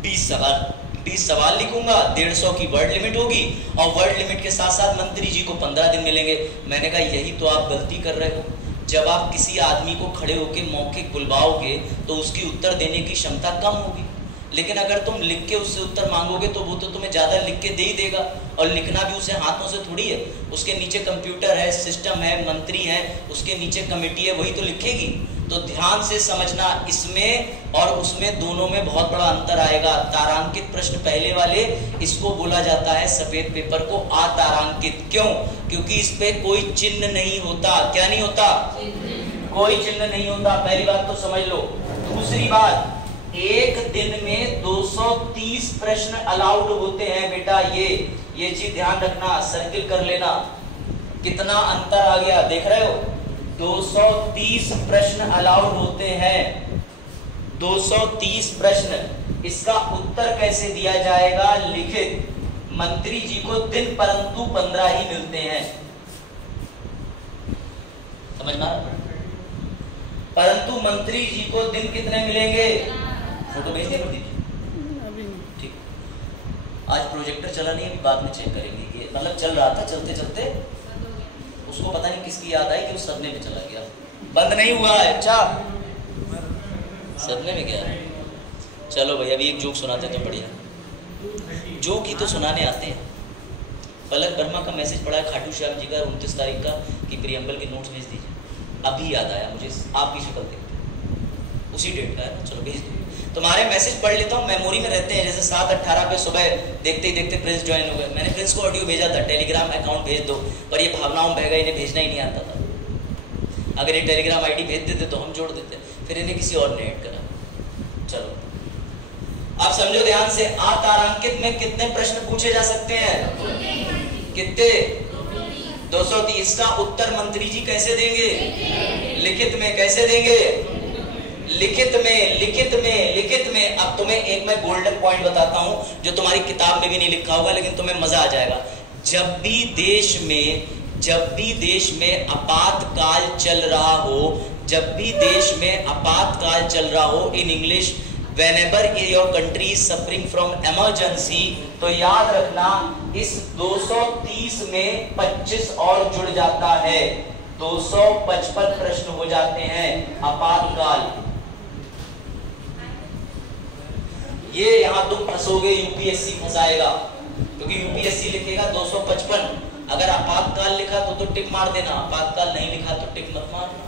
20 सवाल लिखूंगा, 150 की वर्ड लिमिट होगी, और वर्ड लिमिट के साथ साथ मंत्री जी को 15 दिन मिलेंगे। मैंने कहा यही तो आप गलती कर रहे हो। जब आप किसी आदमी को खड़े होकर मौखिक बुलवाओगे तो उसकी उत्तर देने की क्षमता कम होगी, लेकिन अगर तुम लिख के उससे उत्तर मांगोगे तो वो तो तुम्हें ज्यादा लिख के दे ही देगा, और लिखना भी उसे हाथों से थोड़ी है, उसके नीचे कंप्यूटर है, सिस्टम है, मंत्री है, उसके नीचे कमेटी है, वही तो लिखेगी। तो ध्यान से समझना, इसमें और उसमें दोनों में बहुत बड़ा अंतर आएगा। तारांकित प्रश्न पहले वाले, इसको बोला जाता है सफेद पेपर को अतारांकित। क्यों? क्योंकि इस पे कोई चिन्ह नहीं होता। क्या नहीं होता? कोई चिन्ह नहीं होता। पहली बात तो समझ लो। दूसरी बात, एक दिन में 230 प्रश्न अलाउड होते हैं बेटा। ये चीज ध्यान रखना, सर्किल कर लेना। कितना अंतर आ गया देख रहे हो? 230 प्रश्न अलाउड होते हैं, 230 प्रश्न। इसका उत्तर कैसे दिया जाएगा? लिखित। मंत्री जी को दिन परंतु 15 ही मिलते हैं, समझना। परंतु मंत्री जी को दिन कितने मिलेंगे? फोटो भेज दिया ठीक। आज प्रोजेक्टर चला नहीं, अभी बाद में चेक करेंगे। ये मतलब चल रहा था, चलते चलते उसको पता नहीं किसकी याद आई कि उस सदमे में चला गया, बंद नहीं हुआ है। अच्छा सदमे में गया। चलो भाई अभी एक जोक सुनाते तो बढ़िया, जोक ही तो सुनाने आते हैं। पलक वर्मा का मैसेज पड़ा है खाटू श्याम जी का 29 तारीख का कि प्रियम्बल के नोट्स भेज दीजिए। अभी याद आया मुझे, आपकी शक्ल देखते उसी डेट का है ना, चलो भेज दो। तुम्हारे मैसेज पढ़ लेता हूँ, मेमोरी में रहते हैं। जैसे 7:18 पे सुबह देखते ही देखते प्रिंस ज्वाइन हो गए। मैंने प्रिंस को ऑडियो भेजा था, टेलीग्राम अकाउंट भेज दो, पर ये भावनाओं बह गई, इन्हें भेजना ही नहीं आता था। अगर ये टेलीग्राम आईडी भेज देते तो हम जोड़ देते, फिर इन्हें किसी और ने ऐड करा। चलो आप समझो ध्यान से, तारांकित में कितने प्रश्न पूछे जा सकते हैं? कितने? 230। का उत्तर मंत्री जी कैसे देंगे? लिखित में। कैसे देंगे? लिखित में, लिखित में, लिखित में। अब तुम्हें एक मैं गोल्डन पॉइंट बताता हूं जो तुम्हारी किताब में भी नहीं लिखा होगा, लेकिन तुम्हें मजा आ जाएगा। जब भी देश में आपातकाल चल रहा हो, जब भी देश में आपातकाल चल रहा हो, in English whenever your country is suffering from emergency, तो याद रखना इस 230 में 25 और जुड़ जाता है, 255 प्रश्न हो जाते हैं आपातकाल। ये यहां तुम फंसोगे, यूपीएससी फंसाएगा, क्योंकि यूपीएससी लिखेगा 255। अगर आपातकाल लिखा तो टिक मार देना, आपातकाल नहीं लिखा तो टिक मत मारना।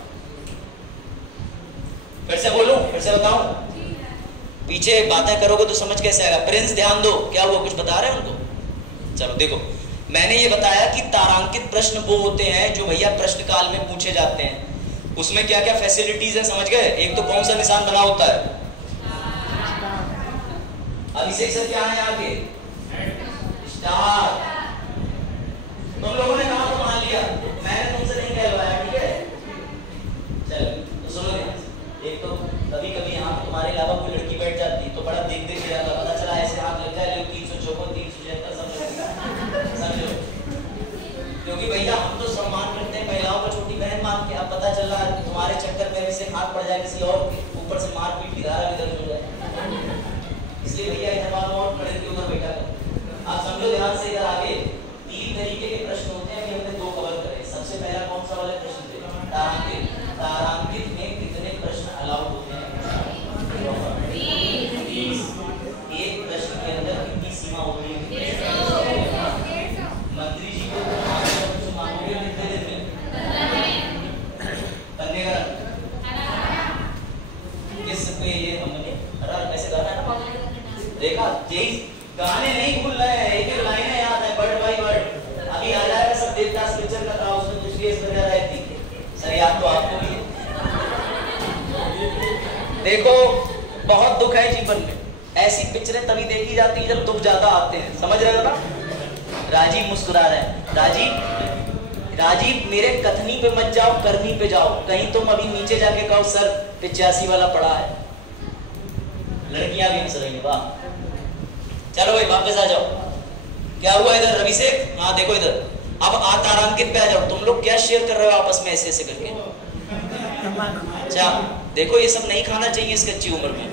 फिर से बोलूं, फिर से बताऊं? पीछे बातें करोगे तो समझ कैसे आएगा? प्रिंस ध्यान दो, क्या हुआ, कुछ बता रहे हैं उनको? चलो देखो, मैंने ये बताया कि तारांकित प्रश्न वो होते हैं जो भैया प्रश्न काल में पूछे जाते हैं। उसमें क्या क्या फैसिलिटीज है समझ गए? एक तो कौन सा निशान बना होता है? अभिषेक सर क्या है आगे? स्टार। तुम लोगों ने कहा तो मान लिया, मैंने तुमसे नहीं कहलवाया, ठीक है? चलो तो सुनो, एक तो कभी कभी यहाँ तुम्हारे अलावा कोई लड़की बैठ जाती तो बड़ा देख देख जाता, पता चला ऐसे हाथ लग जाए 354 376 समझो। क्योंकि भैया हम तो सम्मान करते हैं महिलाओं को छोटी बहन मान के, अब पता चला तुम्हारे चक्कर में से हाथ पड़ जाए किसी और के ऊपर से मारपीट की धारा भी दर्ज हो जाए, इसलिए भैया इधर वालों और खड़े के उधर बैठा कर। आप समझो ध्यान से, इधर आगे 3 तरीके के प्रश्न होते हैं, हमने 2 कवर करे। सबसे पहला कौन सा वाले प्रश्न थे? तारांकित। तारांकित में कितने प्रश्न अलाउड होते हैं? 30। एक प्रश्न के अंदर कितनी सीमा होती है? मंत्री जी को कुछ मांगोगे कितने दिन में? बनने का किस पे ये हमने ऐसे गाना है ना, देखा? यही गाने नहीं भूल रहे हैं, एक एक लाइनें याद है वर्ड बाय वर्ड। अभी आ जाएगा सब देवदास पिक्चर का था, उसमें कुछ केस वगैरह रहती सर, याद तो आपको भी। देखो बहुत दुख है जीवन में, ऐसी पिक्चरें तभी देखी जाती है जब दुख ज्यादा आते हैं, समझ रहे हो ना? राजीव मुस्कुरा रहे हैं। राजीव मेरे कथनी पे मत जाओ, करनी पे जाओ। कहीं तुम अभी नीचे जाके कहो सर 85 वाला पड़ा है, लड़कियां भी हंस रही हैं। वाह, चलो भाई वापस आ जाओ। क्या हुआ इधर अभिषेक? हाँ देखो इधर, अब तारांकित पे आ जाओ। तुम लोग क्या शेयर कर रहे हो आपस में ऐसे ऐसे करके? अच्छा देखो, ये सब नहीं खाना चाहिए इस कच्ची उम्र में।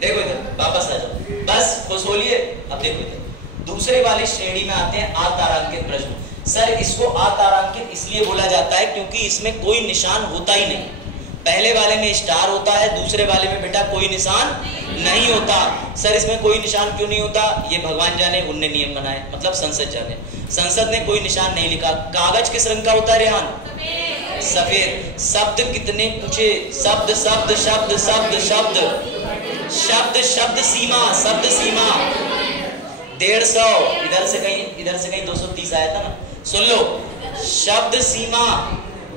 देखो इधर वापस आ जाओ, बस खुश होलिए। अब देखो इधर दूसरे वाली श्रेणी में आते हैं अतारांकित प्रश्न। सर इसको अतारांकित इसलिए बोला जाता है क्योंकि इसमें कोई निशान होता ही नहीं। पहले वाले में स्टार होता है, दूसरे वाले में बेटा कोई निशान नहीं होता। सर इसमें कोई निशान क्यों नहीं होता? ये भगवान जाने, उनने नियम बनाए, मतलब संसद जाने। संसद ने कोई निशान नहीं लिखा। कागज किस रंग का होता है रेहान? सफेद। शब्द कितने पूछे? शब्द शब्द शब्द शब्द शब्द शब्द शब्द सीमा, शब्द सीमा 150। इधर से कहीं 230 आया था ना, सुन लो। शब्द सीमा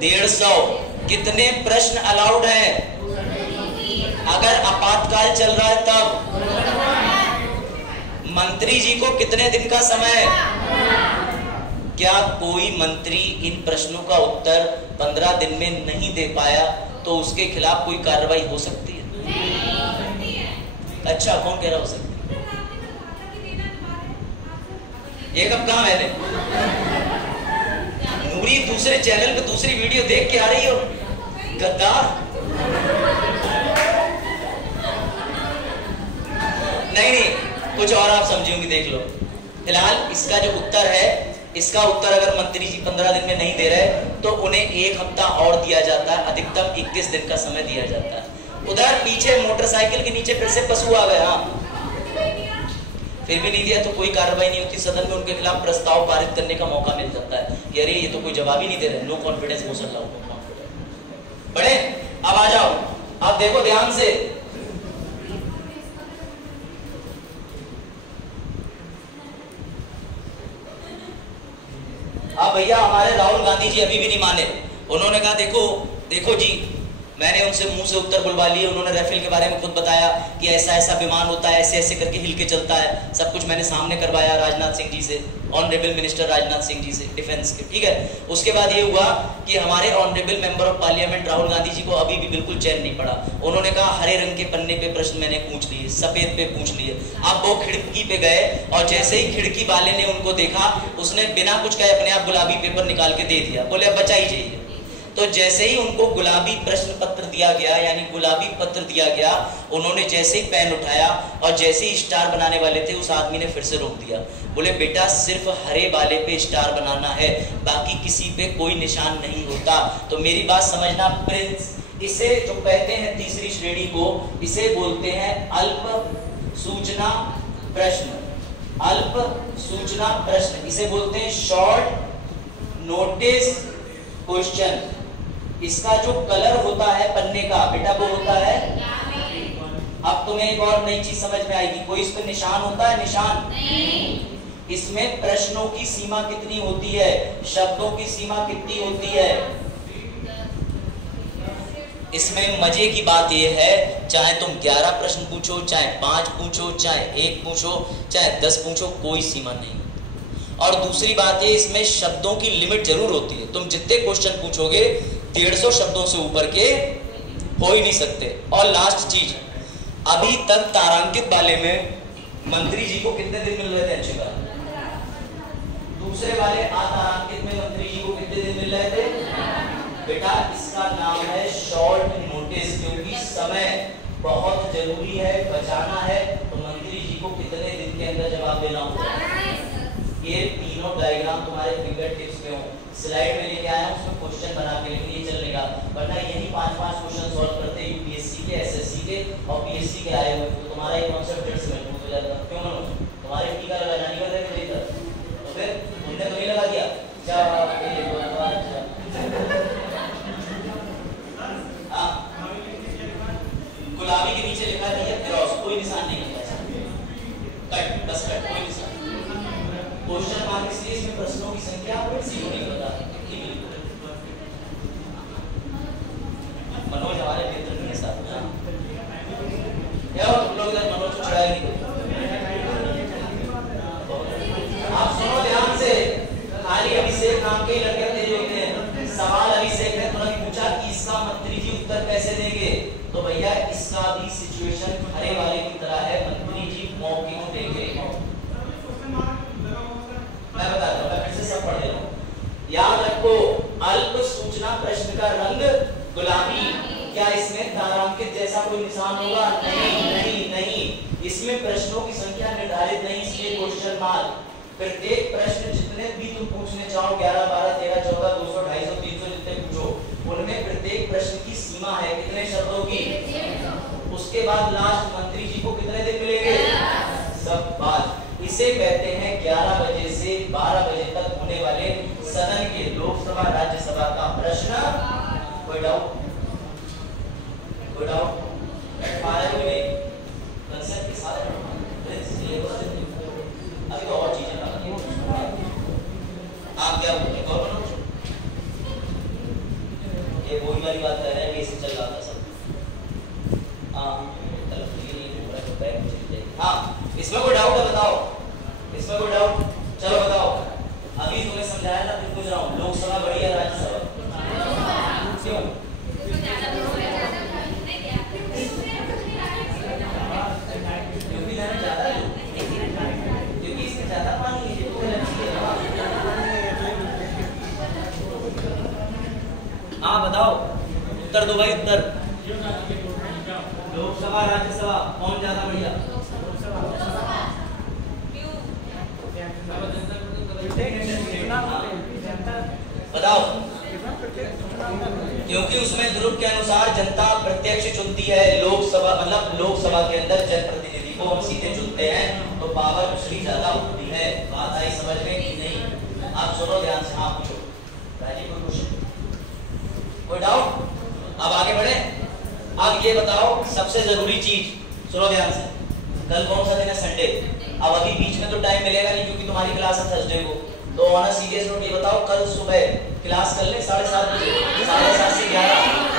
150। कितने प्रश्न अलाउड है अगर आपातकाल चल रहा है तब? मंत्री जी को कितने दिन का समय? क्या कोई मंत्री इन प्रश्नों का उत्तर 15 दिन में नहीं दे पाया तो उसके खिलाफ कोई कार्रवाई हो सकती है? अच्छा कौन कह रहा हो सकती? ये कब कहा मैंने? नूरी दूसरे चैनल पे दूसरी वीडियो देख के आ रही हो, गद्दार। नहीं कुछ और आप समझोगे, देख लो। फिलहाल इसका जो उत्तर है इसका उत्तर अगर मंत्री जी 15 दिन में नहीं दे रहे तो उन्हें 1 हफ्ता और दिया जाता है, अधिकतम 21 दिन का समय दिया जाता है। उधर पीछे मोटरसाइकिल के नीचे फिर से पशु आ गए, हाँ फिर भी नहीं दिया तो कोई कार्रवाई नहीं होती, सदन में उनके खिलाफ प्रस्ताव पारित करने का मौका मिल जाता है कि अरे ये तो कोई जवाब ही नहीं दे रहे, नो कॉन्फिडेंस मोशन लाओ, नो कॉन्फिडेंस। बड़े अब आ जाओ, अब देखो ध्यान से, अब भैया हमारे राहुल गांधी जी अभी भी नहीं माने। उन्होंने कहा देखो देखो जी, मैंने उनसे मुंह से उत्तर बुलवा लिए, उन्होंने राफेल के बारे में खुद बताया कि ऐसा ऐसा विमान होता है, ऐसे ऐसे करके हिल के चलता है, सब कुछ मैंने सामने करवाया राजनाथ सिंह जी से, ऑनरेबल मिनिस्टर राजनाथ सिंह जी से डिफेंस के, ठीक है। उसके बाद ये हुआ कि हमारे honourable member of parliament Rahul Gandhi ji को अभी भी बिल्कुल चैन नहीं पड़ा। उन्होंने कहा हरे रंग के पन्ने पे प्रश्न मैंने पूछ लिए, सफेद पे पूछ लिए। अब वो खिड़की पे गए और जैसे ही खिड़की वाले ने उनको देखा, उसने बिना कुछ कहे अपने आप गुलाबी पेपर निकाल के दे दिया, बोले अब बचा ही चाहिए। तो जैसे ही उनको गुलाबी प्रश्न पत्र दिया गया, यानी गुलाबी पत्र दिया गया, उन्होंने जैसे ही पेन उठाया और जैसे ही स्टार बनाने वाले थे, उस आदमी ने फिर से रोक दिया, बोले बेटा सिर्फ हरे वाले पे स्टार बनाना है, बाकी किसी पे कोई निशान नहीं होता। तो मेरी बात समझना प्रिंस, इसे जो कहते हैं तीसरी श्रेणी को, इसे बोलते हैं अल्प सूचना प्रश्न, अल्प सूचना प्रश्न, इसे बोलते हैं शॉर्ट नोटिस क्वेश्चन। इसका जो कलर होता है पन्ने का बेटा वो होता है, अब तुम्हें एक और नई चीज समझ में आएगी, कोई इस पर निशान होता है, निशान नहीं। इसमें प्रश्नों की सीमा कितनी होती है, शब्दों की सीमा कितनी होती है। इसमें मजे की बात यह है, चाहे तुम 11 प्रश्न पूछो, चाहे 5 पूछो, चाहे 1 पूछो, चाहे 10 पूछो, कोई सीमा नहीं। और दूसरी बात ये, इसमें शब्दों की लिमिट जरूर होती है, तुम जितने क्वेश्चन पूछोगे 150 शब्दों से ऊपर के हो ही नहीं सकते। और लास्ट चीज, अभी तक तारांकित वाले में मंत्री जी को कितने दिन मिल रहे थे, अच्छी बात। दूसरे वाले अतारांकित में मंत्री जी को कितने दिन मिल रहे थे बेटा, इसका नाम है शॉर्ट नोटिस, क्योंकि समय बहुत जरूरी है, बचाना है, तो मंत्री जी को कितने दिन के अंदर जवाब देना होगा। ये तीनों डायग्राम तुम्हारे फिंगर टिप्स पे हो, स्लाइड में लेके आया हूं, उसमें क्वेश्चन बना के, लेकिन ये चलेगा, वरना यही 5-5 क्वेश्चन सॉल्व करते यूपीएससी के, एसएससी के और पीएससी के आए हुए, तो तुम्हारा ये कॉन्सेप्ट डेढ़ से मजबूत हो जाता। क्यों मनोज, तुम्हारे टीका लगाना नहीं कर रहे थे, तो फिर तुमने तो नहीं लगा दिया क्या? गुलाबी के नीचे लिखा है क्रॉस, कोई निशान नहीं होता, कट, बस कट, कोई निशान। क्वेश्चन मार्क इसलिए इसमें प्रश्नों की संख्या सीधे नहीं बता। मनोज हमारे मित्र के साथ क्या तुम लोग इधर मनोज को चढ़ाए नहीं। आप सुनो ध्यान से, खाली अभिषेक नाम के लड़के थे जो ने सवाल अभिषेक ने तुरंत पूछा कि इसका मंत्री जी उत्तर कैसे देंगे, तो भैया इसका भी सिचुएशन हरे वाले की तरह है, मंत्री जी मौके को देंगे। मैं बताता हूँ, मैं फिर से सब पढ़ रहा हूँ, याद रखो अल्प सूचना प्रश्न का रंग गुलाबी। क्या इसमें तारांकित जैसा कोई निशान होगा? नहीं नहीं नहीं, इसमें प्रश्नों की संख्या निर्धारित नहीं, इसलिए क्वेश्चन मार्क। प्रत्येक प्रश्न जितने भी तुम पूछने चाहो, 11, 12, 13, 14, 200, 250, 300 जितने पूछो, उनमें प्रत्येक प्रश्न की सीमा है कितने शब्दों की। उसके बाद लास्ट मंत्री जी को कितने दिन मिलेंगे, सब बात। इसे कहते हैं 11 बजे से 12 बजे तक होने वाले सदन के लोकसभा राज्यसभा का प्रश्न। कोई डाउट, कोई डाउट? कंसेप्ट के साथ अभी तो और चीजें बाकी हैं। आप क्या बोलते हो? ये वही वाली बात कर रहे हैं, ये चल रहा था सब। हाँ, इसमें कोई डाउट है बताओ, इसमें कोई डाउट? चलो बताओ, अभी तुम्हें समझाया था, फिर पूछ रहा हूँ, लोकसभा बड़ी या राज्यसभा? क्यों? क्योंकि ज्यादा है, क्योंकि इसमें ज्यादा पानी है, हाँ बताओ, उत्तर दो भाई, उत्तर। लोकसभा राज्यसभा कौन ज्यादा बढ़िया? बताओ। क्योंकि उसमें ध्रुव के अनुसार जनता प्रत्यक्ष चुनती है, लोकसभा मतलब लोकसभा के अंदर जनप्रतिनिधि को हम सीधे चुनते हैं, तो पावर उसकी ज्यादा होती है। बात आई समझ में कि नहीं? आप सुनो ध्यान से। हाँ पूछो राजी, कोई क्वेश्चन, कोई डाउट? अब आगे बढ़े। अब ये बताओ सबसे जरूरी चीज, सुनो ध्यान से। कल कौन सा दिन है? संडे। अब अभी बीच में तो टाइम मिलेगा नहीं क्योंकि तुम्हारी क्लास है थर्सडे को, तो ऑन अ सीरियस नोट ये बताओ, कल सुबह क्लास कर ले 7:30 बजे, 7:30 से 11